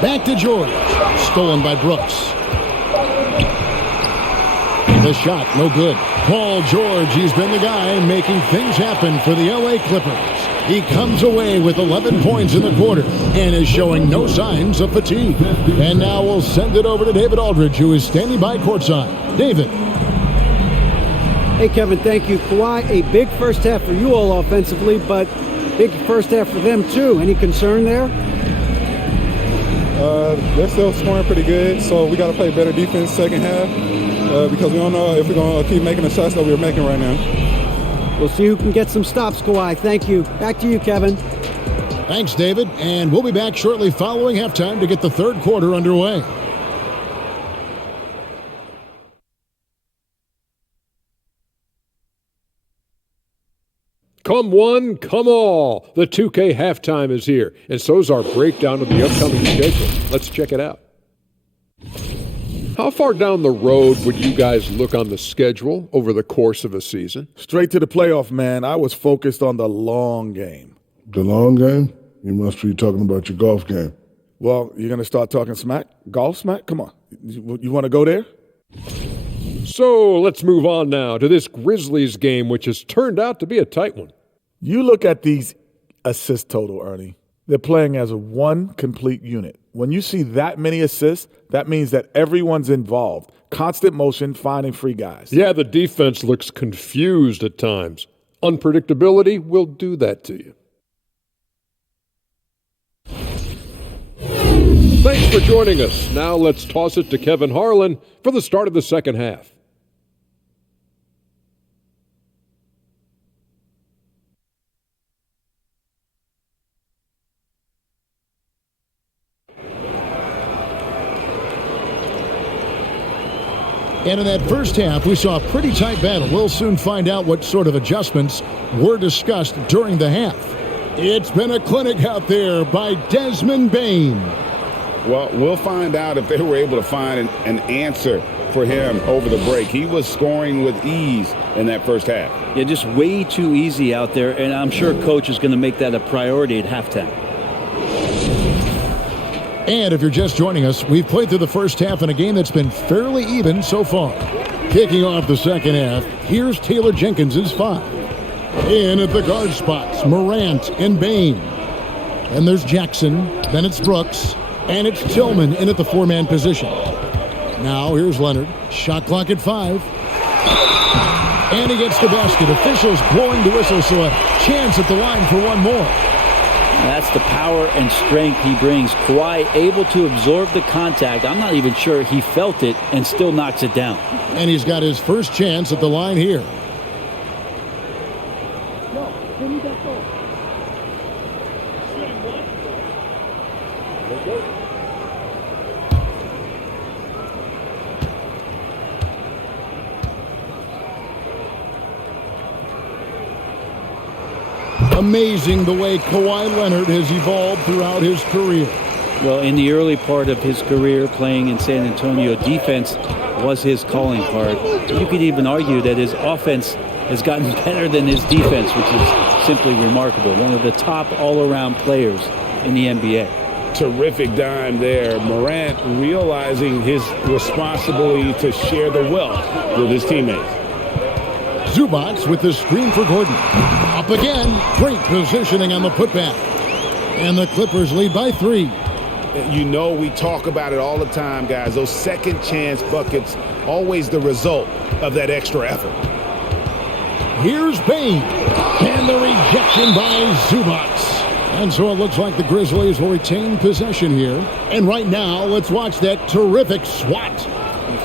Back to George. Stolen by Brooks. The shot, no good. Paul George, he's been the guy making things happen for the LA Clippers. He comes away with 11 points in the quarter and is showing no signs of fatigue. And now we'll send it over to David Aldridge, who is standing by courtside. David. Hey, Kevin, thank you. Kawhi, a big first half for you all offensively, but big first half for them, too. Any concern there? They're still scoring pretty good, so we got to play better defense second half because we don't know if we're going to keep making the shots that we're making right now. We'll see who can get some stops, Kawhi. Thank you. Back to you, Kevin. Thanks, David. And we'll be back shortly following halftime to get the third quarter underway. Come one, come all. The 2K halftime is here, and so's our breakdown of the upcoming schedule. Let's check it out. How far down the road would you guys look on the schedule over the course of a season? Straight to the playoff, man. I was focused on the long game. The long game? You must be talking about your golf game. Well, you're going to start talking smack? Golf smack? Come on. You want to go there? So let's move on now to this Grizzlies game, which has turned out to be a tight one. You look at these assist total, Ernie. They're playing as one complete unit. When you see that many assists, that means that everyone's involved. Constant motion, finding free guys. Yeah, the defense looks confused at times. Unpredictability will do that to you. Thanks for joining us. Now let's toss it to Kevin Harlan for the start of the second half. And in that first half, we saw a pretty tight battle. We'll soon find out what sort of adjustments were discussed during the half. It's been a clinic out there by Desmond Bane. Well, we'll find out if they were able to find an answer for him over the break. He was scoring with ease in that first half. Yeah, just way too easy out there, and I'm sure Coach is going to make that a priority at halftime. And if you're just joining us, we've played through the first half in a game that's been fairly even so far. Kicking off the second half, here's Taylor Jenkins' 5. In at the guard spots, Morant and Bane. And there's Jackson, then it's Brooks, and it's Tillman in at the 4-man position. Now here's Leonard, shot clock at 5. And he gets the basket. Officials blowing the whistle, so a chance at the line for one more. That's the power and strength he brings. Kawhi able to absorb the contact. I'm not even sure he felt it and still knocks it down. And he's got his first chance at the line here. Amazing the way Kawhi Leonard has evolved throughout his career. Well, in the early part of his career playing in San Antonio, defense was his calling card. You could even argue that his offense has gotten better than his defense, which is simply remarkable. One of the top all-around players in the NBA. Terrific dime there. Morant realizing his responsibility to share the wealth with his teammates. Zubac with the screen for Gordon. Up again. Great positioning on the putback. And the Clippers lead by 3. You know, we talk about it all the time, guys. Those second chance buckets, always the result of that extra effort. Here's Bane. And the rejection by Zubac. And so it looks like the Grizzlies will retain possession here. And right now, let's watch that terrific swat.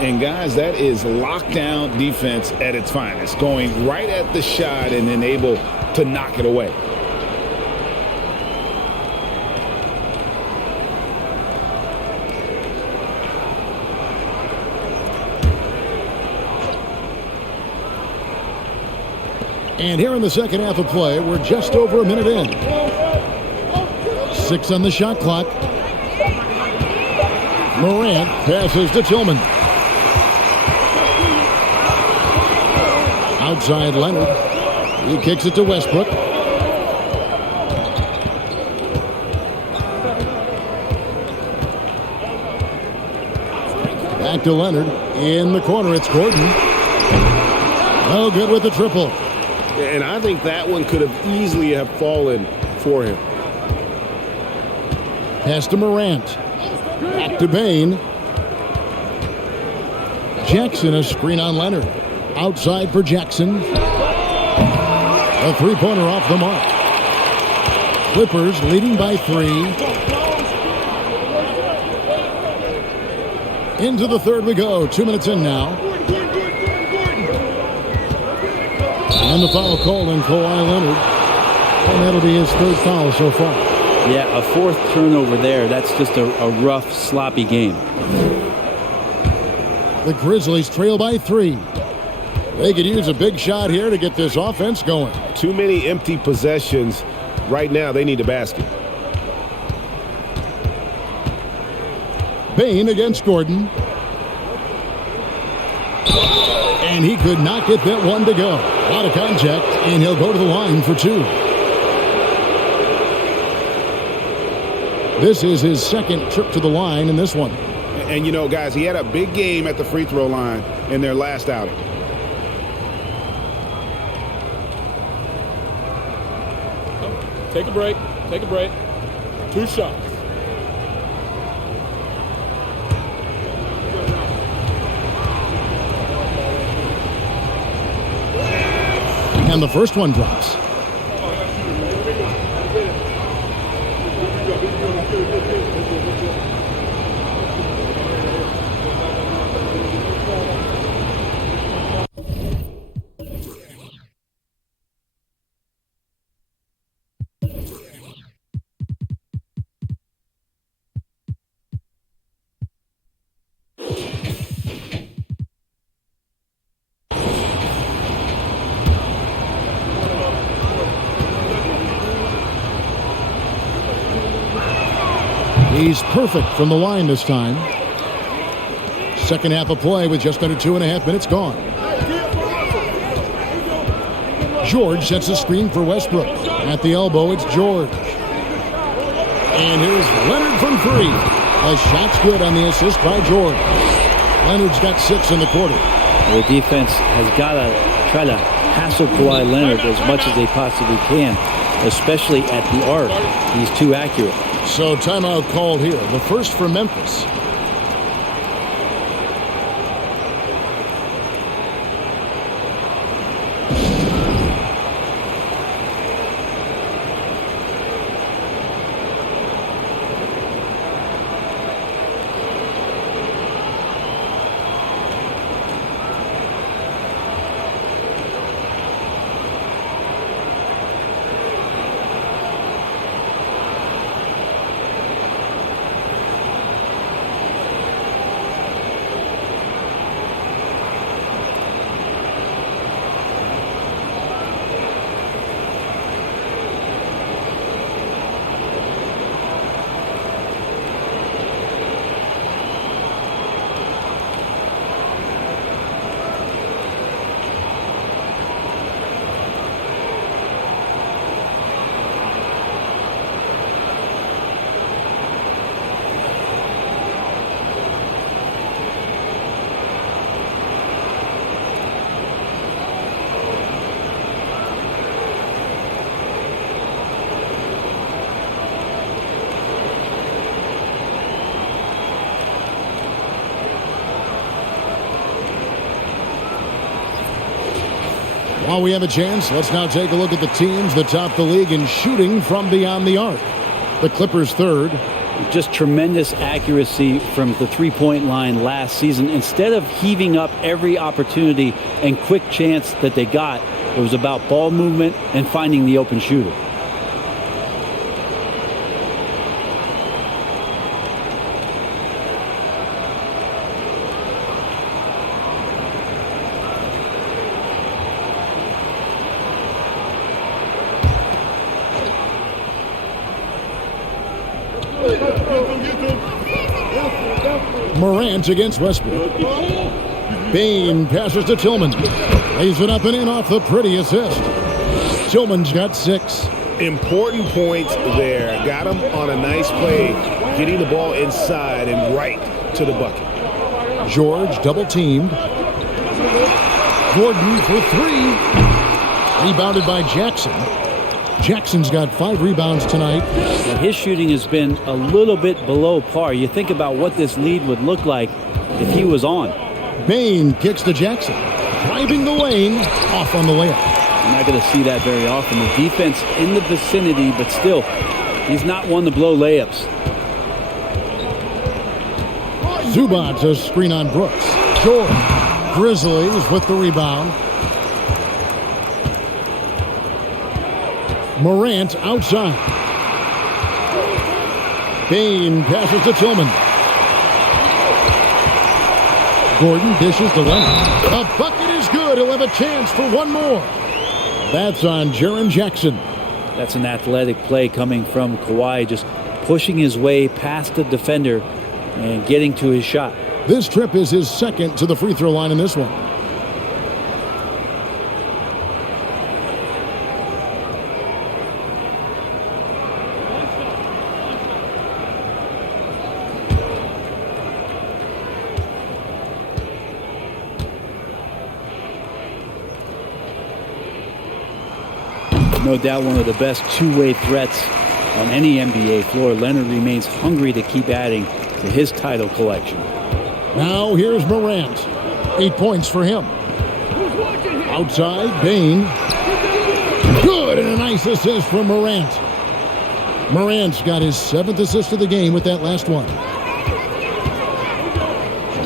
And, guys, that is lockdown defense at its finest. Going right at the shot and then able to knock it away. And here in the second half of play, we're just over a minute in. 6 on the shot clock. Morant passes to Tillman. Outside Leonard. He kicks it to Westbrook. Back to Leonard. In the corner, it's Gordon. No good with the triple. And I think that one could have easily have fallen for him. Pass to Morant. Back to Bane. Jackson, a screen on Leonard. Outside for Jackson. A three-pointer off the mark. Clippers leading by 3. Into the third we go. 2 minutes in now. And the foul called on Kawhi Leonard. And that'll be his third foul so far. Yeah, a 4th turnover there. That's just a rough, sloppy game. The Grizzlies trail by 3. They could use a big shot here to get this offense going. Too many empty possessions. Right now, they need a basket. Bane against Gordon. And he could not get that one to go. A lot of contact, and he'll go to the line for 2. This is his second trip to the line in this one. And, you know, guys, he had a big game at the free throw line in their last outing. Take a break. Take a break. 2 shots. And the first one drops. He's perfect from the line this time. Second half of play with just under 2.5 minutes gone. George sets a screen for Westbrook. At the elbow, it's George. And here's Leonard from 3. A shot's good on the assist by George. Leonard's got 6 in the quarter. The defense has got to try to hassle Kawhi Leonard as much as they possibly can, especially at the arc. He's too accurate. So timeout called here. The first for Memphis. While we have a chance, let's now take a look at the teams that top the league in shooting from beyond the arc. The Clippers third. Just tremendous accuracy from the three-point line last season. Instead of heaving up every opportunity and quick chance that they got, it was about ball movement and finding the open shooter. Morant against Westbrook. Bane passes to Tillman. Lays it up and in off the pretty assist. Tillman's got 6. Important points there. Got him on a nice play, getting the ball inside and right to the bucket. George double teamed. Gordon for 3. Rebounded by Jackson. Jackson's got 5 rebounds tonight. Now his shooting has been a little bit below par. You think about what this lead would look like if he was on. Bane kicks to Jackson. Driving the lane, off on the layup. You're not going to see that very often. The defense in the vicinity, but still, he's not one to blow layups. Zubac a screen on Brooks. George. Grizzlies with the rebound. Morant outside. Bane passes to Tillman. Gordon dishes to Leonard. The bucket is good. He'll have a chance for one more. That's on Jaren Jackson. That's an athletic play coming from Kawhi, just pushing his way past the defender and getting to his shot. This trip is his second to the free throw line in this one. No doubt one of the best two-way threats on any NBA floor. Leonard remains hungry to keep adding to his title collection. Now here's Morant. 8 points for him. Outside, Bain. Good, and a nice assist from Morant. Morant's got his 7th assist of the game with that last one.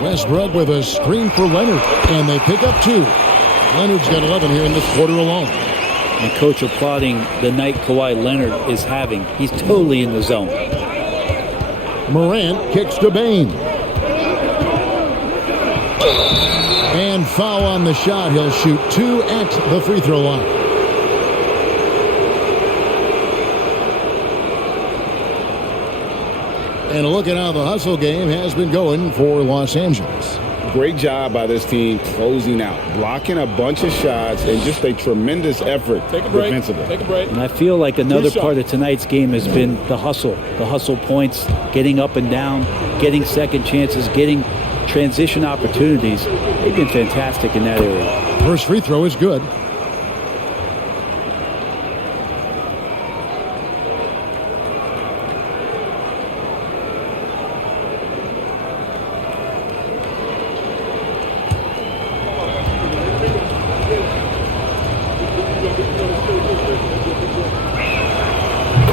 Westbrook with a screen for Leonard, and they pick up 2. Leonard's got 11 here in this quarter alone. And coach applauding the night Kawhi Leonard is having. He's totally in the zone. Morant kicks to Bain. And foul on the shot. He'll shoot 2 at the free throw line. And a look at how the hustle game has been going for Los Angeles. Great job by this team closing out, blocking a bunch of shots, and just a tremendous effort defensively. Take a break. And I feel like another part of tonight's game has been the hustle points, getting up and down, getting second chances, getting transition opportunities. They've been fantastic in that area. First free throw is good.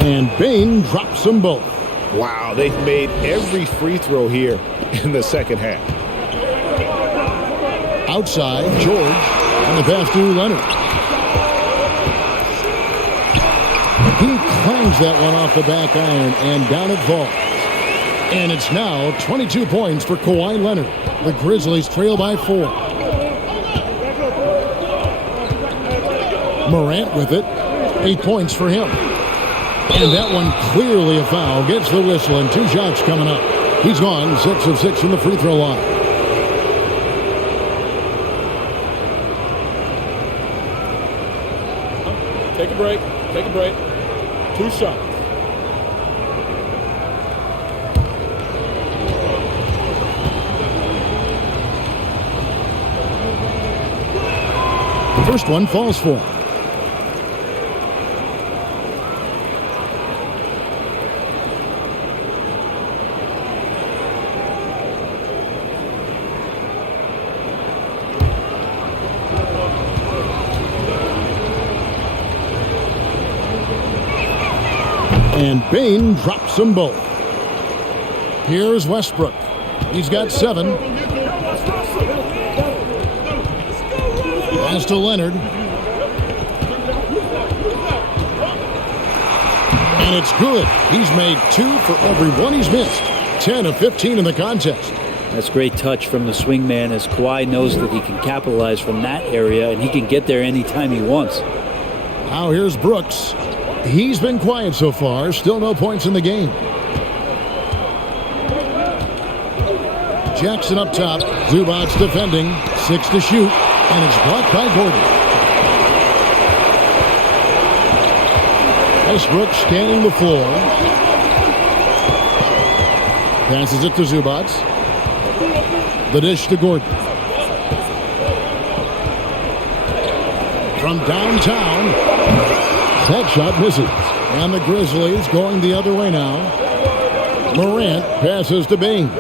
And Bain drops them both. Wow, they've made every free throw here in the second half. Outside, George on the pass to Leonard. He clangs that one off the back iron, and down it falls. And it's now 22 points for Kawhi Leonard. The Grizzlies trail by 4. Morant with it. 8 points for him. And that one clearly a foul. Gets the whistle, and 2 shots coming up. He's gone 6 of 6 from the free throw line. Take a break. Take a break. 2 shots. The first one falls for him. And Bain drops them both. Here's Westbrook. He's got 7. Pass to Leonard. And it's good. He's made 2 for every one he's missed. 10 of 15 in the contest. That's great touch from the swingman, as Kawhi knows that he can capitalize from that area, and he can get there anytime he wants. Now here's Brooks. He's been quiet so far. Still no points in the game. Jackson up top. Zubac defending. 6 to shoot. And it's blocked by Gordon. Westbrook scanning the floor. Passes it to Zubac. The dish to Gordon. From downtown. That shot misses. And the Grizzlies going the other way now. Morant passes to Bain.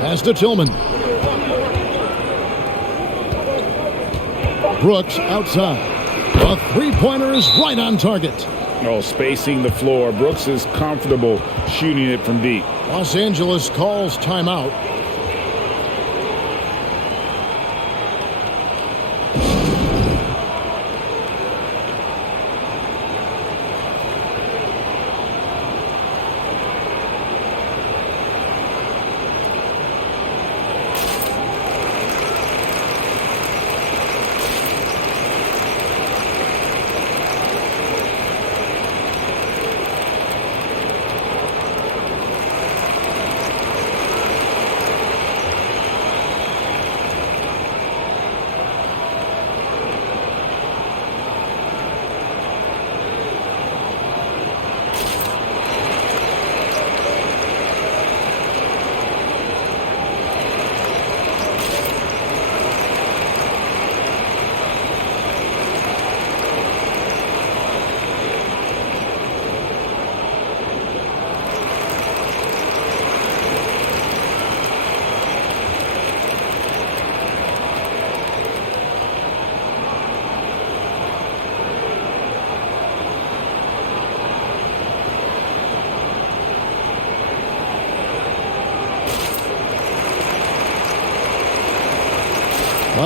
Pass to Tillman. Brooks outside. A three-pointer is right on target. Oh, spacing the floor. Brooks is comfortable shooting it from deep. Los Angeles calls timeout.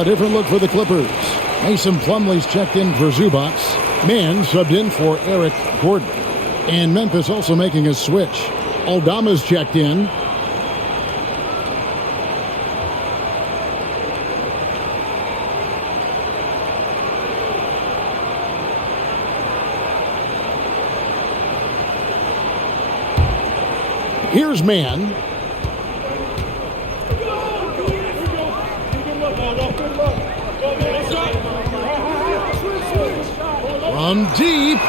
A different look for the Clippers. Mason Plumlee's checked in for Zubac. Mann subbed in for Eric Gordon. And Memphis also making a switch. Aldama's checked in. Here's Mann. From deep,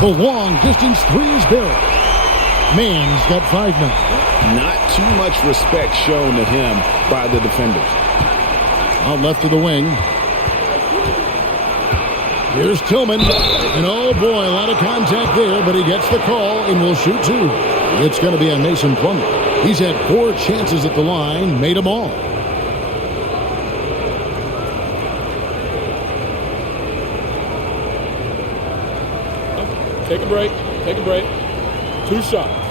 the long distance three is buried. Mann's got 5 now. Not too much respect shown to him by the defenders. Out left to the wing. Here's Tillman. And oh boy, a lot of contact there, but he gets the call and will shoot 2. It's going to be on Mason Plumlee. He's had 4 chances at the line, made them all. Take a break. Take a break. 2 shots.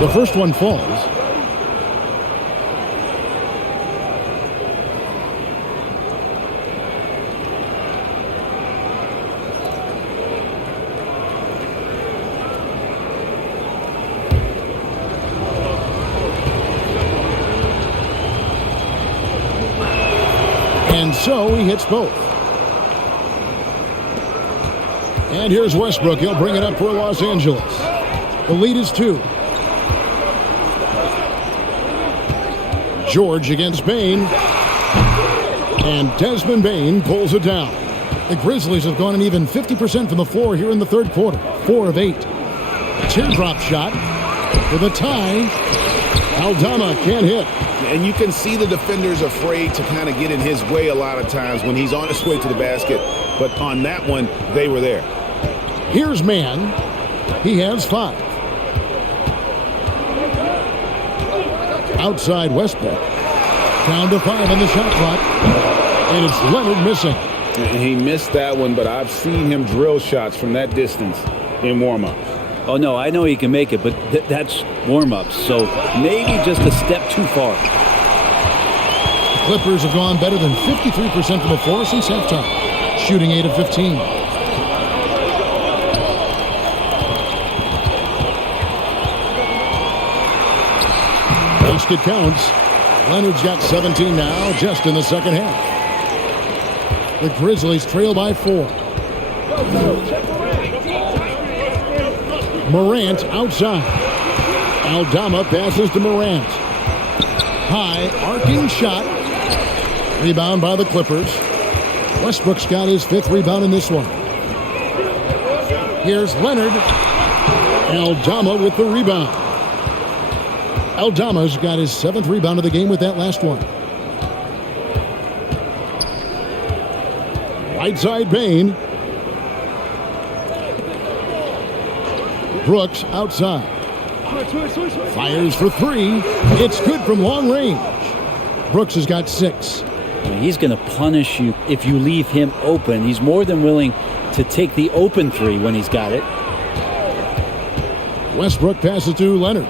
The first one falls. And so he hits both. And here's Westbrook. He'll bring it up for Los Angeles. The lead is 2. George against Bane. And Desmond Bane pulls it down. The Grizzlies have gone an even 50% from the floor here in the third quarter. 4 of 8. Teardrop shot for the tie. Aldama can't hit. And you can see the defenders afraid to kind of get in his way a lot of times when he's on his way to the basket. But on that one, they were there. Here's Mann. He has 5. Outside Westbrook. Down to 5 on the shot clock. And it's Leonard missing. And he missed that one, but I've seen him drill shots from that distance in warm-up. Oh, no, I know he can make it, but that's warm-ups, so maybe just a step too far. The Clippers have gone better than 53% from the floor since halftime, shooting 8 of 15. Basket counts. Leonard's got 17 now, just in the second half. The Grizzlies trail by 4. Morant outside. Aldama passes to Morant. High, arcing shot. Rebound by the Clippers. Westbrook's got his 5th rebound in this one. Here's Leonard. Aldama with the rebound. Aldama's got his 7th rebound of the game with that last one. Right side Bane. Brooks outside. Fires for 3. It's good from long range. Brooks has got 6. He's going to punish you if you leave him open. He's more than willing to take the open 3 when he's got it. Westbrook passes to Leonard.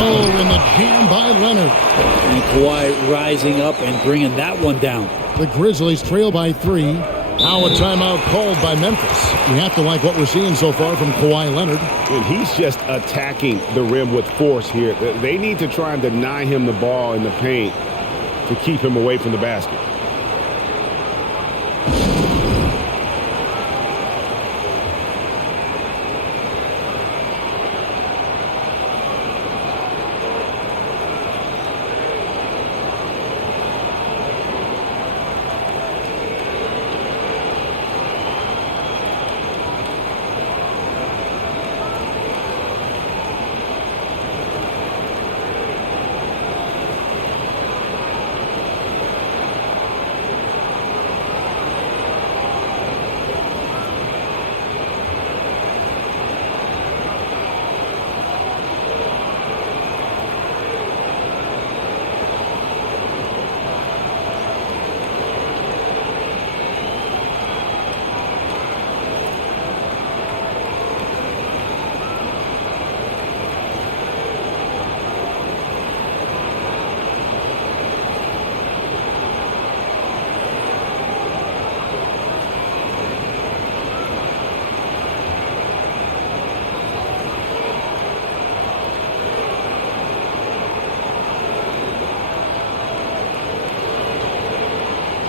Oh, and the jam by Leonard. And Kawhi rising up and bringing that one down. The Grizzlies trail by 3. Now a timeout called by Memphis. You have to like what we're seeing so far from Kawhi Leonard. And he's just attacking the rim with force here. They need to try and deny him the ball in the paint to keep him away from the basket.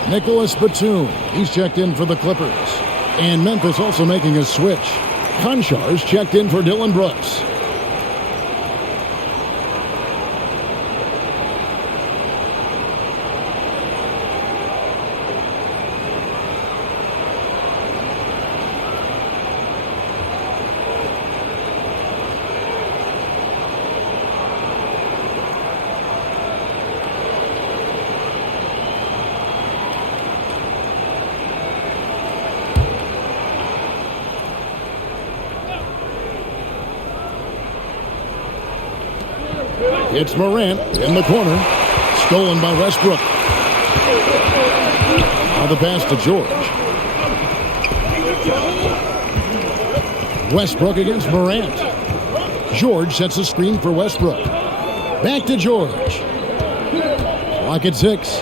Nicholas Batum. He's checked in for the Clippers. And Memphis also making a switch. Konchar's checked in for Dillon Brooks. It's Morant in the corner. Stolen by Westbrook. Now the pass to George. Westbrook against Morant. George sets a screen for Westbrook. Back to George. Clock at 6.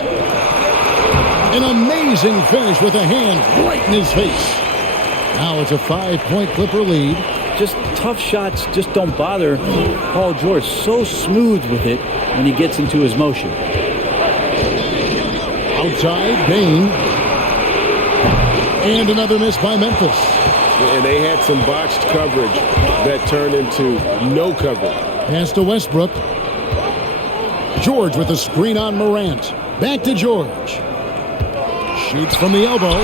An amazing finish with a hand right in his face. Now it's a 5-point Clipper lead. Just tough shots just don't bother Paul George. So smooth with it when he gets into his motion. Outside, Bain. And another miss by Memphis. And they had some botched coverage that turned into no coverage. Pass to Westbrook. George with a screen on Morant. Back to George. Shoots from the elbow.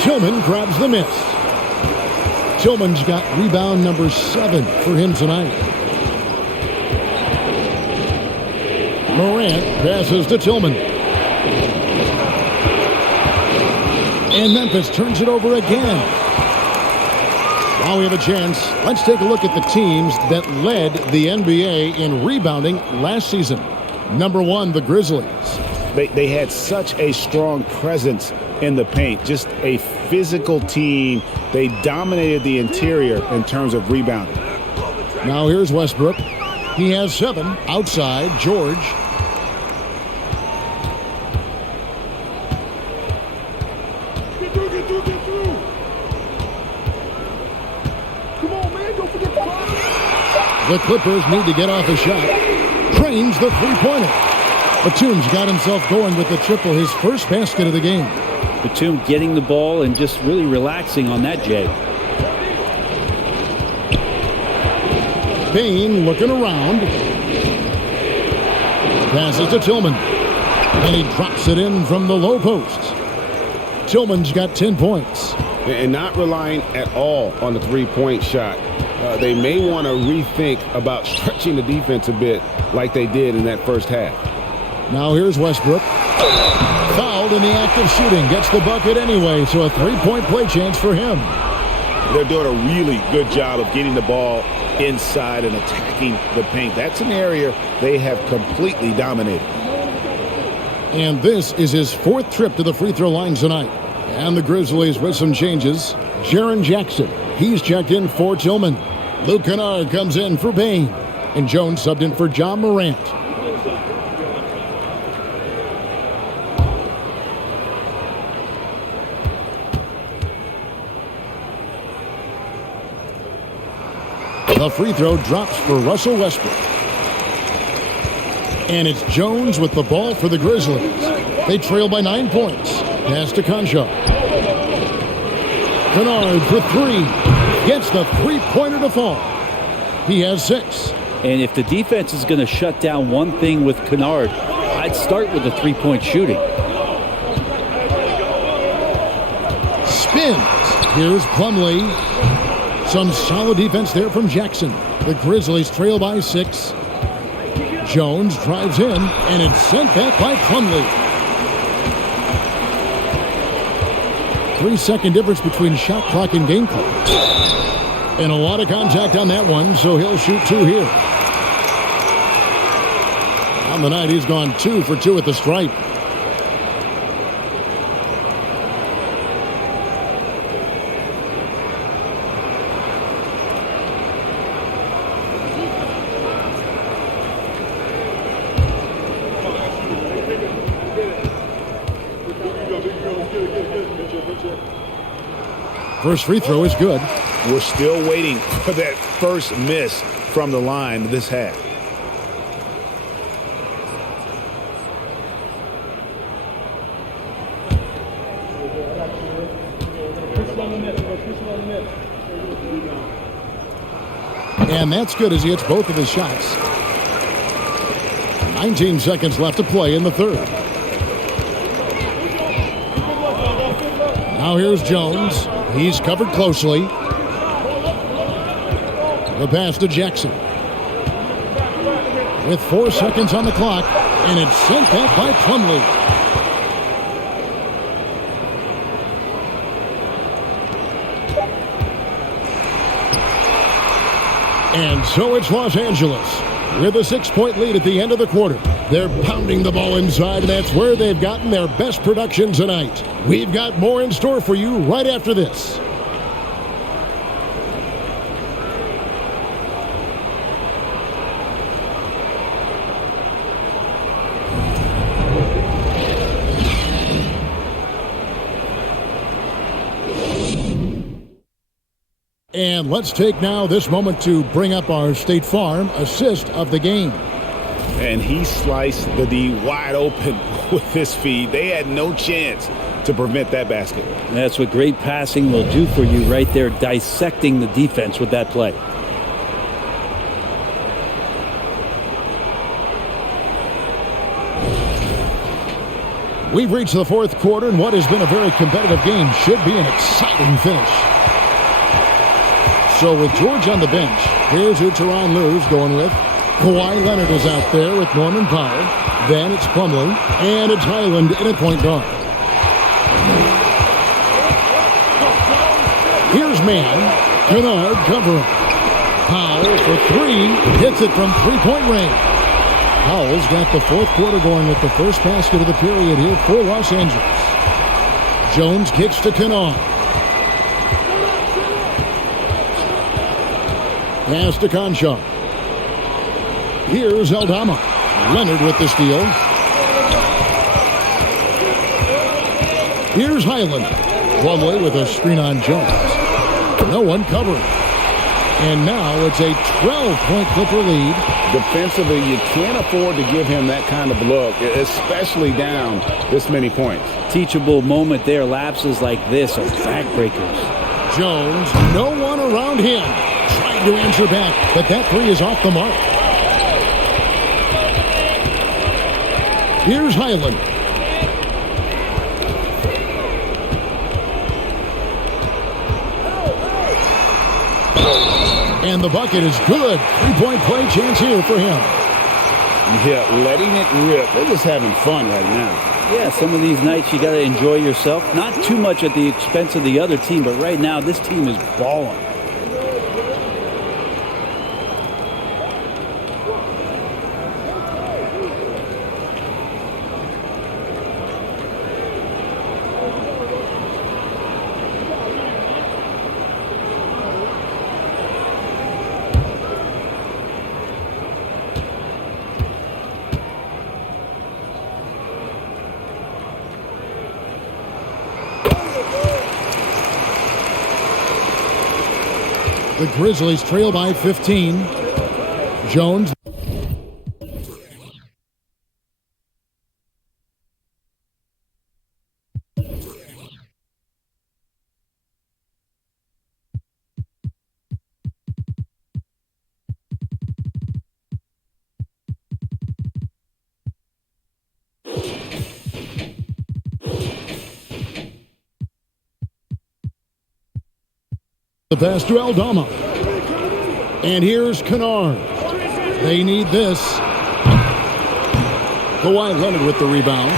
Tillman grabs the miss. Tillman's got rebound number 7 for him tonight. Morant passes to Tillman. And Memphis turns it over again. While we have a chance, let's take a look at the teams that led the NBA in rebounding last season. Number 1, the Grizzlies. They had such a strong presence in the paint, just a physical team. They dominated the interior in terms of rebounding. Now here's Westbrook. He has 7 outside. George. Get through. Come on, man. Don't forget that. The Clippers need to get off a shot. Trains the three-pointer. Batum's got himself going with the triple, his first basket of the game. Batum getting the ball and just really relaxing on that, Jay. Bain looking around. Passes to Tillman. And he drops it in from the low post. Tillman's got 10 points. And not relying at all on the three-point shot. They may want to rethink about stretching the defense a bit like they did in that first half. Now here's Westbrook. Fouled in the act of shooting. Gets the bucket anyway, so a 3-point play chance for him. They're doing a really good job of getting the ball inside and attacking the paint. That's an area they have completely dominated. And this is his 4th trip to the free throw line tonight. And the Grizzlies with some changes. Jaren Jackson, he's checked in for Tillman. Luke Kennard comes in for Bain. And Jones subbed in for John Morant. The free throw drops for Russell Westbrook. And it's Jones with the ball for the Grizzlies. They trail by 9 points. Pass to Conchar. Kennard for 3. Gets the three-pointer to fall. He has 6. And if the defense is going to shut down one thing with Kennard, I'd start with the three-point shooting. Spins. Here's Plumlee. Some solid defense there from Jackson. The Grizzlies trail by 6. Jones drives in, and it's sent back by Plumlee. 3-second difference between shot clock and game clock. And a lot of contact on that one, so he'll shoot 2 here. On the night, he's gone 2 for 2 at the stripe. First free throw is good. We're still waiting for that first miss from the line this half. And that's good as he hits both of his shots. 19 seconds left to play in the third. Now here's Jones. He's covered closely. The pass to Jackson. With 4 seconds on the clock, and it's sent back by Plumlee. And so it's Los Angeles with a 6-point lead at the end of the quarter. They're pounding the ball inside, and that's where they've gotten their best production tonight. We've got more in store for you right after this. And let's take now this moment to bring up our State Farm assist of the game. And he sliced the D wide open with his feed. They had no chance to prevent that basket. That's what great passing will do for you right there, dissecting the defense with that play. We've reached the fourth quarter, and what has been a very competitive game should be an exciting finish. So with George on the bench, here's who Tyronn Lue's going with. Kawhi Leonard is out there with Norman Powell. Then it's Plumlee, and it's Highland in at point guard. Here's man. Kennard covering. Powell for three. Hits it from three-point range. Powell's got the fourth quarter going with the first basket of the period here for Los Angeles. Jones kicks to Kennard. Pass to Conchar. Here's Aldama. Leonard with the steal. Here's Highland. Plumlee with a screen on Jones. No one covering. And now it's a 12-point Clipper lead. Defensively, you can't afford to give him that kind of look, especially down this many points. Teachable moment there. Lapses like this are backbreakers. Jones, no one around him. Trying to answer back, but that three is off the mark. Here's Highland. And the bucket is good. Three-point play chance here for him. Yeah, letting it rip. They're just having fun right now. Yeah, some of these nights you got to enjoy yourself. Not too much at the expense of the other team, but right now this team is balling. The Grizzlies trail by 15. Jones. The pass to Aldama. And here's Kennard. They need this. Kawhi Leonard with the rebound.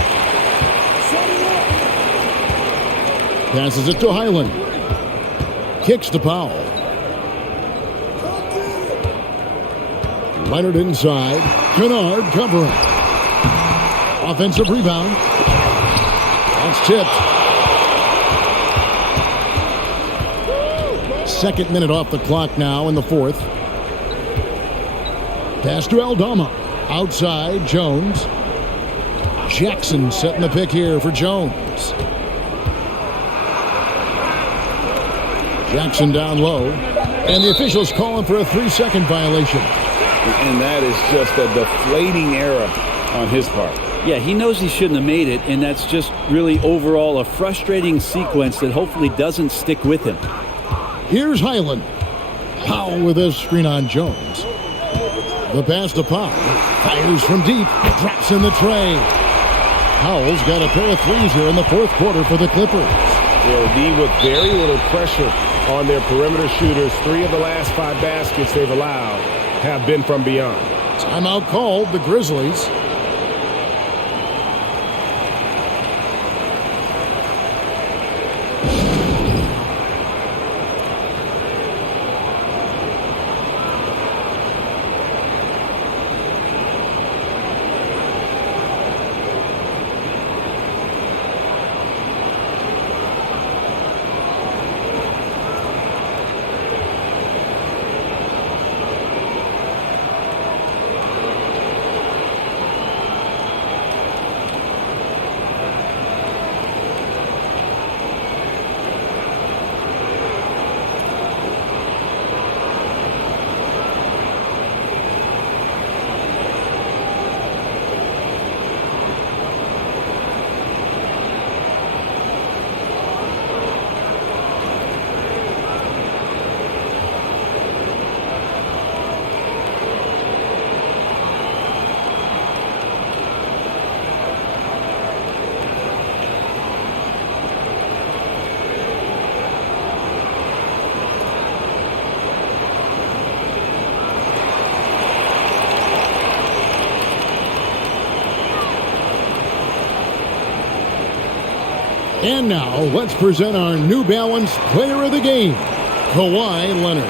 Passes it to Highland. Kicks to Powell. Leonard inside. Kennard covering. Offensive rebound. That's tipped. Second minute off the clock now in the fourth. Pass to Aldama. Outside, Jones. Jackson setting the pick here for Jones. Jackson down low. And the officials calling for a 3-second violation. And that is just a deflating error on his part. Yeah, he knows he shouldn't have made it, and that's just really overall a frustrating sequence that hopefully doesn't stick with him. Here's Highland. Powell with his screen on Jones. The pass to Powell. Fires from deep. Drops in the tray. Powell's got a pair of threes here in the fourth quarter for the Clippers. They'll be with very little pressure on their perimeter shooters. 3 of the last 5 baskets they've allowed have been from beyond. Timeout called, the Grizzlies. And now, let's present our New Balance Player of the Game, Kawhi Leonard.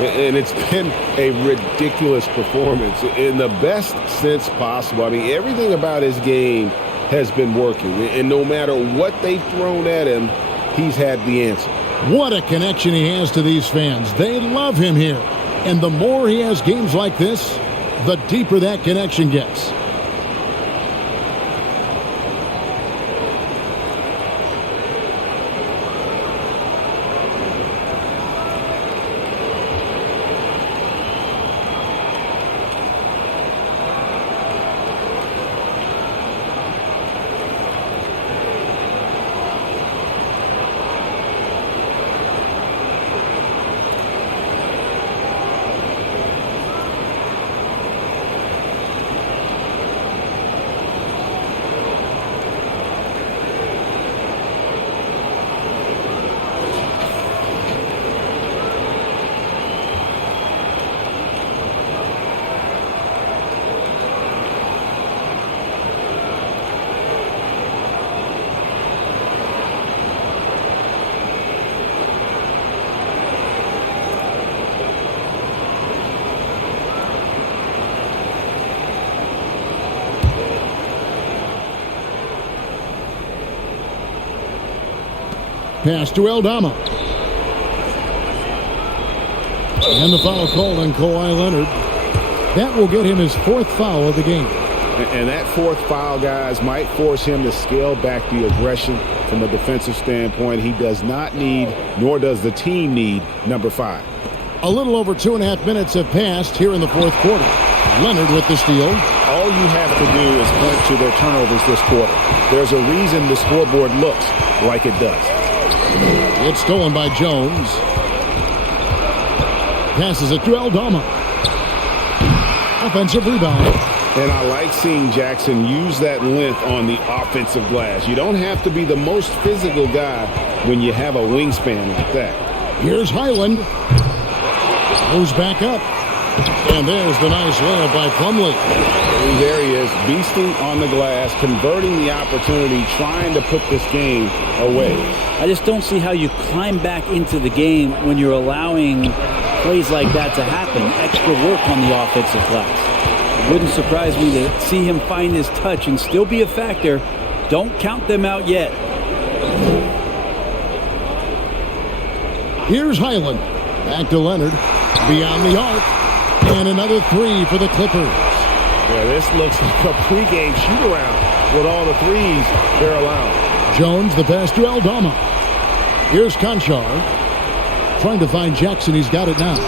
And it's been a ridiculous performance in the best sense possible. I mean, everything about his game has been working. And no matter what they've thrown at him, he's had the answer. What a connection he has to these fans. They love him here. And the more he has games like this, the deeper that connection gets. Pass to Aldama. And the foul called on Kawhi Leonard. That will get him his 4th foul of the game. And that 4th foul, guys, might force him to scale back the aggression from a defensive standpoint. He does not need, nor does the team need, number 5. A little over 2.5 minutes have passed here in the fourth quarter. Leonard with the steal. All you have to do is point to their turnovers this quarter. There's a reason the scoreboard looks like it does. It's stolen by Jones. Passes it to Aldama. Offensive rebound. And I like seeing Jackson use that length on the offensive glass. You don't have to be the most physical guy when you have a wingspan like that. Here's Highland. Goes back up. And there's the nice layup by Plumlee. And there he is, beasting on the glass, converting the opportunity, trying to put this game away. I just don't see how you climb back into the game when you're allowing plays like that to happen. Extra work on the offensive glass. It wouldn't surprise me to see him find his touch and still be a factor. Don't count them out yet. Here's Highland. Back to Leonard. Beyond the arc. And another 3 for the Clippers. Yeah, this looks like a pregame shoot-around with all the threes they're allowing. Jones, the pass to Aldama. Here's Conchar. Trying to find Jackson. He's got it now.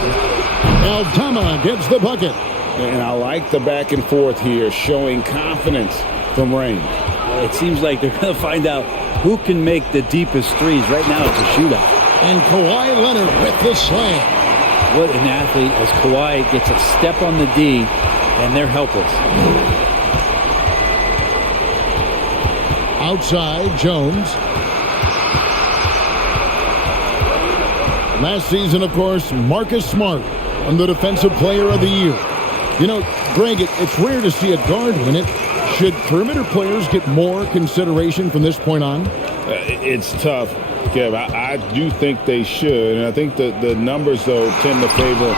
Aldama gets the bucket. And I like the back and forth here, showing confidence from range. It seems like they're going to find out who can make the deepest threes. Right now it's a shootout. And Kawhi Leonard with the slam. What an athlete as Kawhi gets a step on the D, and they're helpless. Outside, Jones. Last season, of course, Marcus Smart won the Defensive Player of the Year. You know, Greg, it's rare to see a guard win it. Should perimeter players get more consideration from this point on? It's tough, Kev. I do think they should. And I think the numbers, though, tend to favor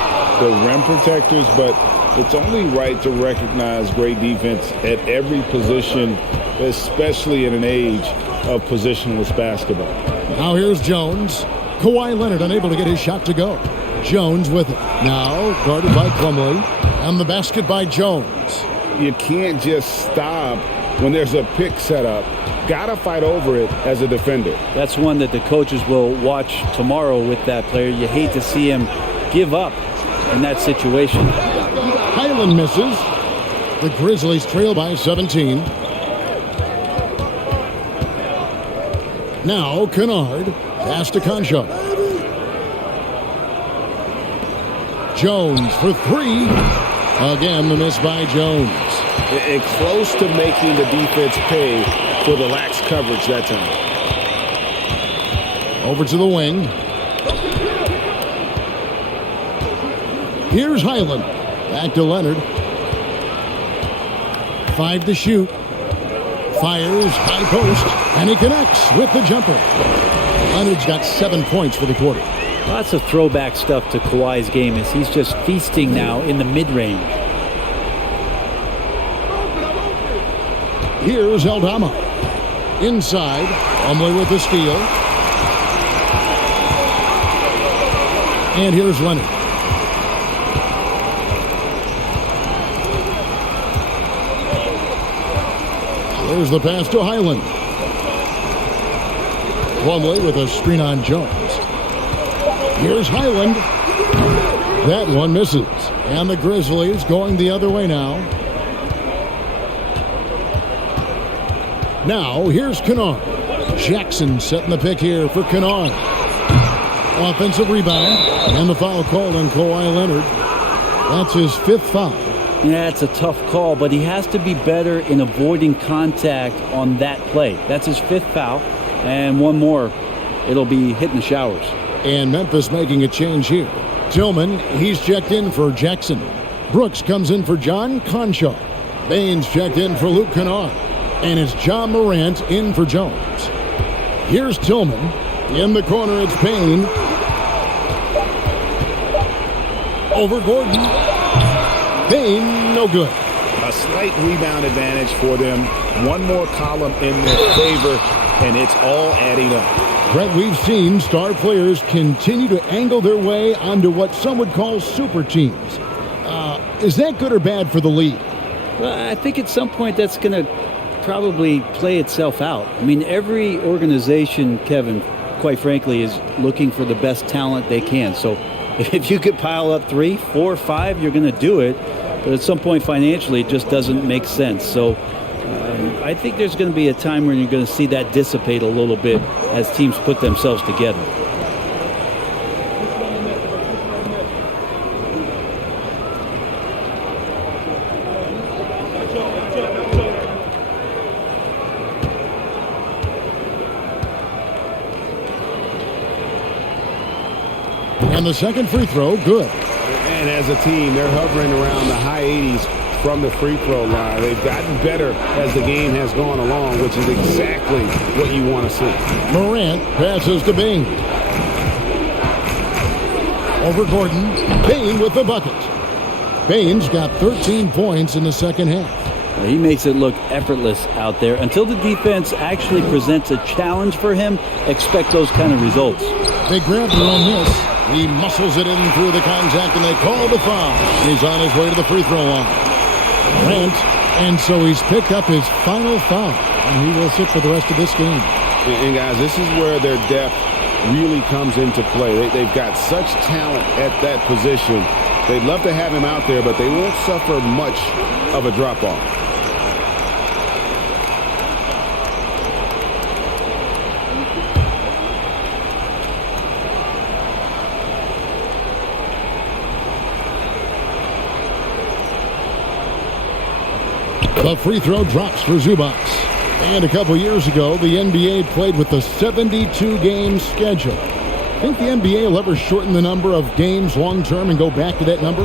the rim protectors. But it's only right to recognize great defense at every position, especially in an age of positionless basketball. Now here's Jones. Kawhi Leonard unable to get his shot to go. Jones with it. Now guarded by Plumlee. And the basket by Jones. You can't just stop when there's a pick set up. Got to fight over it as a defender. That's one that the coaches will watch tomorrow with that player. You hate to see him give up in that situation. Highland misses. The Grizzlies trail by 17. Now Kennard. Pass to Concho. Jones for three. Again, the miss by Jones. And close to making the defense pay for the lax coverage that time. Over to the wing. Here's Highland. Back to Leonard. 5 to shoot. Fires, high post, and he connects with the jumper. Leonard's got 7 points for the quarter. Lots of throwback stuff to Kawhi's game as he's just feasting now in the mid-range. Here's Aldama. Inside, Plumlee with the steal. And here's Leonard. There's the pass to Highland. Plumlee with a screen on Jones. Here's Highland. That one misses. And the Grizzlies going the other way now. Now, here's Kennard. Jackson setting the pick here for Kennard. Offensive rebound. And the foul called on Kawhi Leonard. That's his 5th foul. Yeah, it's a tough call, but he has to be better in avoiding contact on that play. That's his 5th foul. And one more, it'll be hitting the showers. And Memphis making a change here. Tillman, he's checked in for Jackson. Brooks comes in for John Concho. Baines checked in for Luke Kennard. And it's John Morant in for Jones. Here's Tillman. In the corner, it's Payne. Over Gordon. Payne, no good. A slight rebound advantage for them. One more column in their favor, and it's all adding up. Brett, we've seen star players continue to angle their way onto what some would call super teams. Is that good or bad for the league? Well, I think at some point that's going to probably play itself out. I mean, every organization, Kevin, quite frankly, is looking for the best talent they can. So if you could pile up 3, 4, 5, you're going to do it. But at some point financially, it just doesn't make sense. So I think there's going to be a time when you're going to see that dissipate a little bit as teams put themselves together. And the second free throw, good. And as a team, they're hovering around the high 80s from the free throw line. They've gotten better as the game has gone along, which is exactly what you want to see. Morant passes to Baines. Over Gordon. Baines with the bucket. Baines got 13 points in the second half. He makes it look effortless out there. Until the defense actually presents a challenge for him, expect those kind of results. They grab their own miss. He muscles it in through the contact, and they call the foul. He's on his way to the free throw line. Durant, and so he's picked up his final foul, and he will sit for the rest of this game. And guys, this is where their depth really comes into play. They've got such talent at that position. They'd love to have him out there, but they won't suffer much of a drop-off. The free throw drops for Zubac. And a couple years ago, the NBA played with a 72-game schedule. Think the NBA will ever shorten the number of games long-term and go back to that number?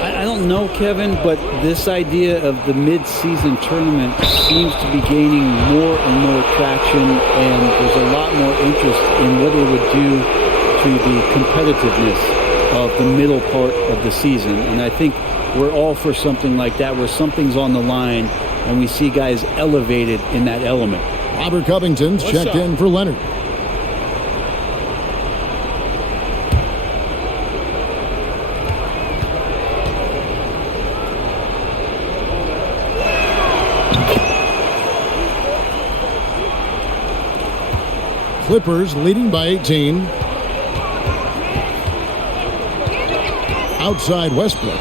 I don't know, Kevin, but this idea of the mid-season tournament seems to be gaining more and more traction, and there's a lot more interest in what it would do to the competitiveness of the middle part of the season. And I think we're all for something like that, where something's on the line, and we see guys elevated in that element. Robert Covington's checked in for Leonard. Clippers leading by 18. Outside Westbrook.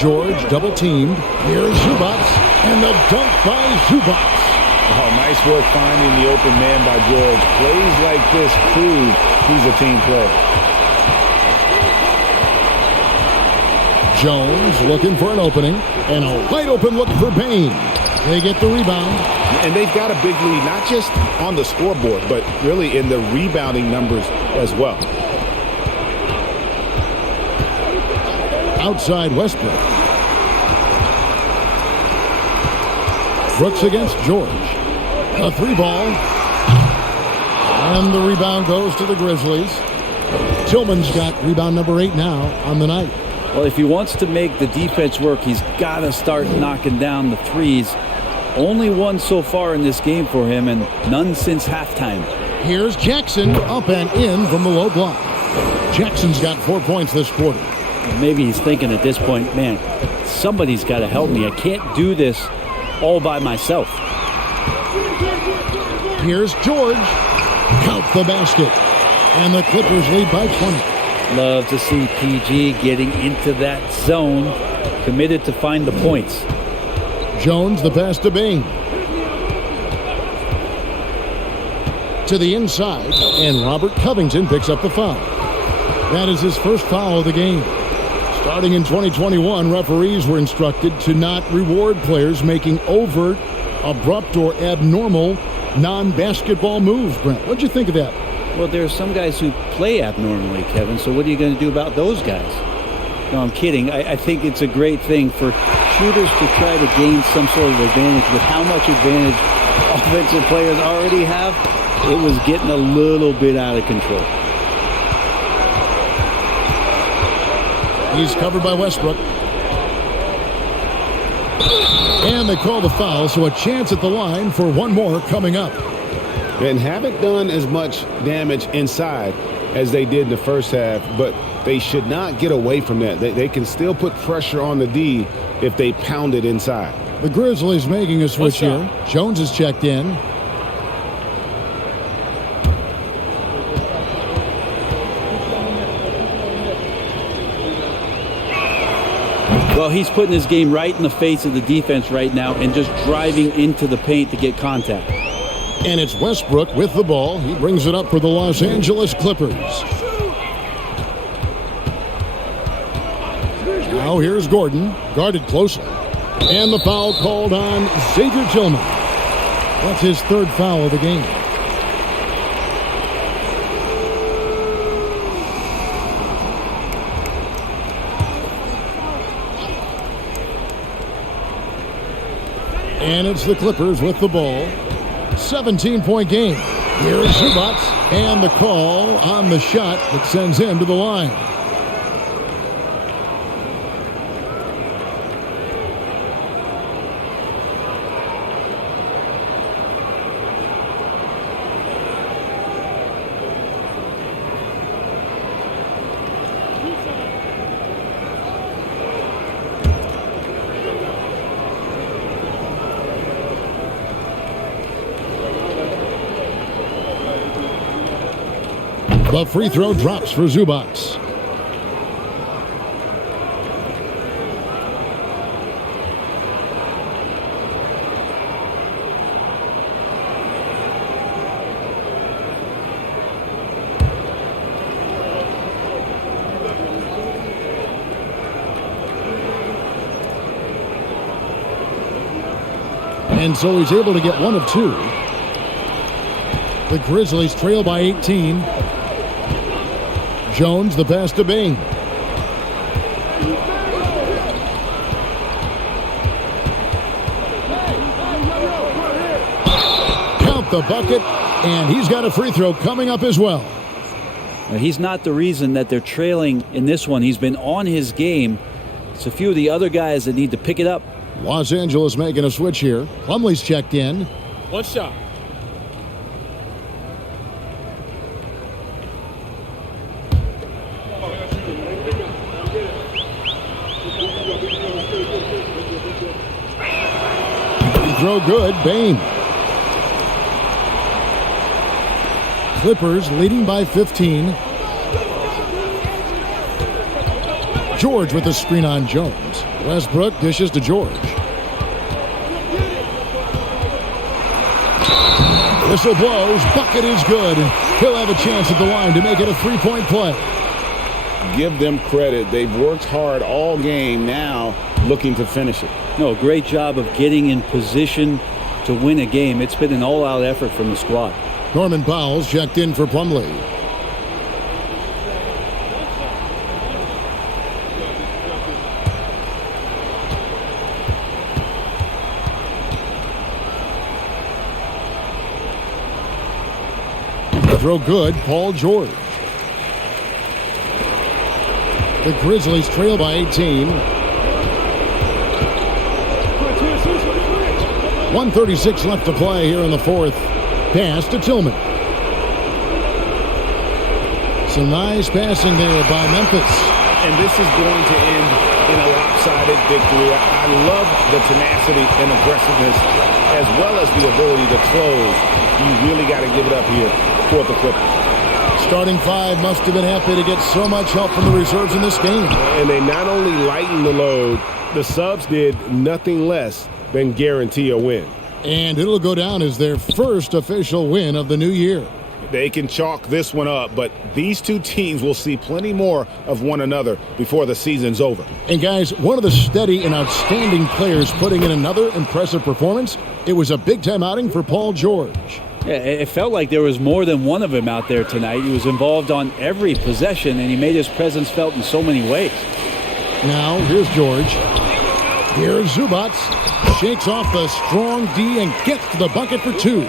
George double teamed. Here's Zubac, and the dunk by Zubac. Oh, nice work finding the open man by George. Plays like this prove he's a team player. Jones looking for an opening, and a wide open look for Bane. They get the rebound. And they've got a big lead, not just on the scoreboard, but really in the rebounding numbers as well. Outside Westbrook. Brooks against George. A three ball. And the rebound goes to the Grizzlies. Tillman's got rebound number 8 now on the night. Well, if he wants to make the defense work, he's got to start knocking down the threes. Only one so far in this game for him, and none since halftime. Here's Jackson up and in from the low block. Jackson's got 4 points this quarter. Maybe he's thinking at this point, man, somebody's got to help me. I can't do this all by myself. Here's George. Count the basket. And the Clippers lead by 20. Love to see PG getting into that zone, committed to find the points. Jones, the pass to Bane. To the inside, and Robert Covington picks up the foul. That is his first foul of the game. Starting in 2021, referees were instructed to not reward players making overt, abrupt, or abnormal non-basketball moves. Brent, what'd you think of that? Well, there are some guys who play abnormally, Kevin, so what are you going to do about those guys? No, I'm kidding. I think it's a great thing for shooters to try to gain some sort of advantage. With how much advantage offensive players already have, it was getting a little bit out of control. He's covered by Westbrook. And they call the foul, so a chance at the line for one more coming up. And haven't done as much damage inside as they did in the first half, but they should not get away from that. They can still put pressure on the D if they pound it inside. The Grizzlies making a switch here. Jones is checked in. Well, he's putting his game right in the face of the defense right now and just driving into the paint to get contact. And it's Westbrook with the ball. He brings it up for the Los Angeles Clippers. Now here's Gordon, guarded closely. And the foul called on Xavier Tillman. That's his third foul of the game. And it's the Clippers with the ball. 17-point game. Here's Zubac, and the call on the shot that sends him to the line. The free throw drops for Zubac. And so he's able to get one of two. The Grizzlies trail by 18. Jones, the pass to Bain. Count the bucket, and he's got a free throw coming up as well. Now, he's not the reason that they're trailing in this one. He's been on his game. It's a few of the other guys that need to pick it up. Los Angeles making a switch here. Plumlee's checked in. One shot. Throw good. Bain. Clippers leading by 15. George with the screen on Jones. Westbrook dishes to George. Whistle blows. Bucket is good. He'll have a chance at the line to make it a three-point play. Give them credit. They've worked hard all game, now looking to finish it. No, great job of getting in position to win a game. It's been an all-out effort from the squad. Norman Powell's checked in for Plumlee. Throw good, Paul George. The Grizzlies trail by 18. 1:36 left to play here in the fourth. Pass to Tillman. Some nice passing there by Memphis. And this is going to end in a lopsided victory. I love the tenacity and aggressiveness as well as the ability to close. You really got to give it up here for the Clippers. Starting five must have been happy to get so much help from the reserves in this game. And they not only lightened the load, the subs did nothing less than guarantee a win. And it'll go down as their first official win of the new year. They can chalk this one up, but these two teams will see plenty more of one another before the season's over. And guys, one of the steady and outstanding players putting in another impressive performance. It was a big-time outing for Paul George. Yeah, it felt like there was more than one of them out there tonight. He was involved on every possession, and he made his presence felt in so many ways. Now, here's George. Here's Zubac. Shakes off the strong D and gets to the bucket for two.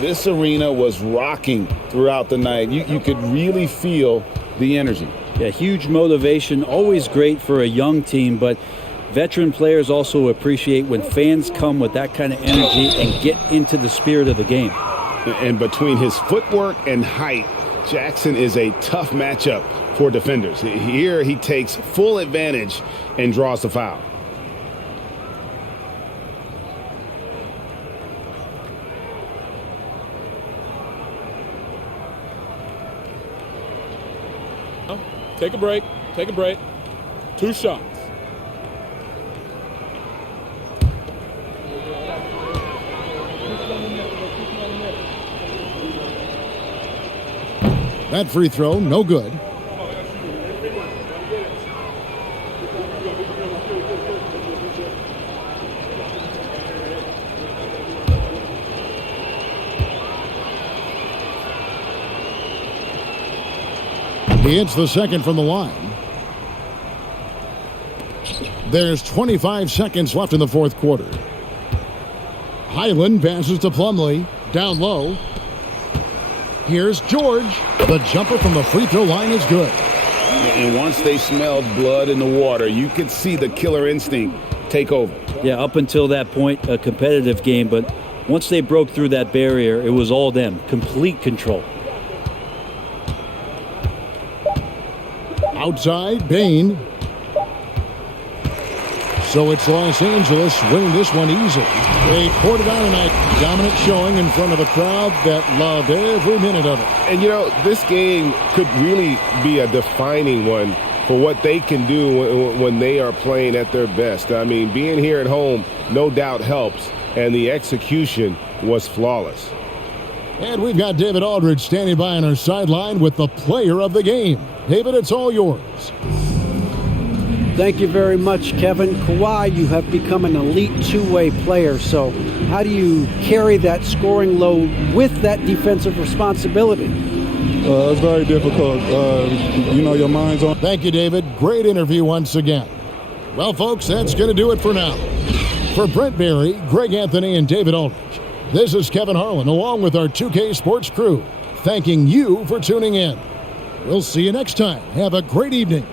This arena was rocking throughout the night. You could really feel the energy. Yeah, huge motivation, always great for a young team, but veteran players also appreciate when fans come with that kind of energy and get into the spirit of the game. And between his footwork and height, Jackson is a tough matchup for defenders. Here he takes full advantage and draws the foul. Take a break. Take a break. Two shots. That free throw, no good. He hits the second from the line. There's 25 seconds left in the fourth quarter. Highland passes to Plumlee. Down low. Here's George. The jumper from the free throw line is good. And once they smelled blood in the water, you could see the killer instinct take over. Yeah, up until that point, a competitive game, but once they broke through that barrier, it was all them. Complete control. Outside, Bain. So it's Los Angeles winning this one easily. They poured it on tonight. Dominant showing in front of a crowd that loved every minute of it. And, you know, this game could really be a defining one for what they can do when they are playing at their best. I mean, being here at home no doubt helps, and the execution was flawless. And we've got David Aldridge standing by on our sideline with the player of the game. David, it's all yours. Thank you very much, Kevin. Kawhi, you have become an elite two-way player, so How do you carry that scoring load with that defensive responsibility? It's very difficult. Your mind's on. Thank you, David. Great interview once again. Well, folks, that's going to do it for now. For Brent Berry, Greg Anthony, and David Aldridge, this is Kevin Harlan along with our 2K Sports crew, thanking you for tuning in. We'll see you next time. Have a great evening.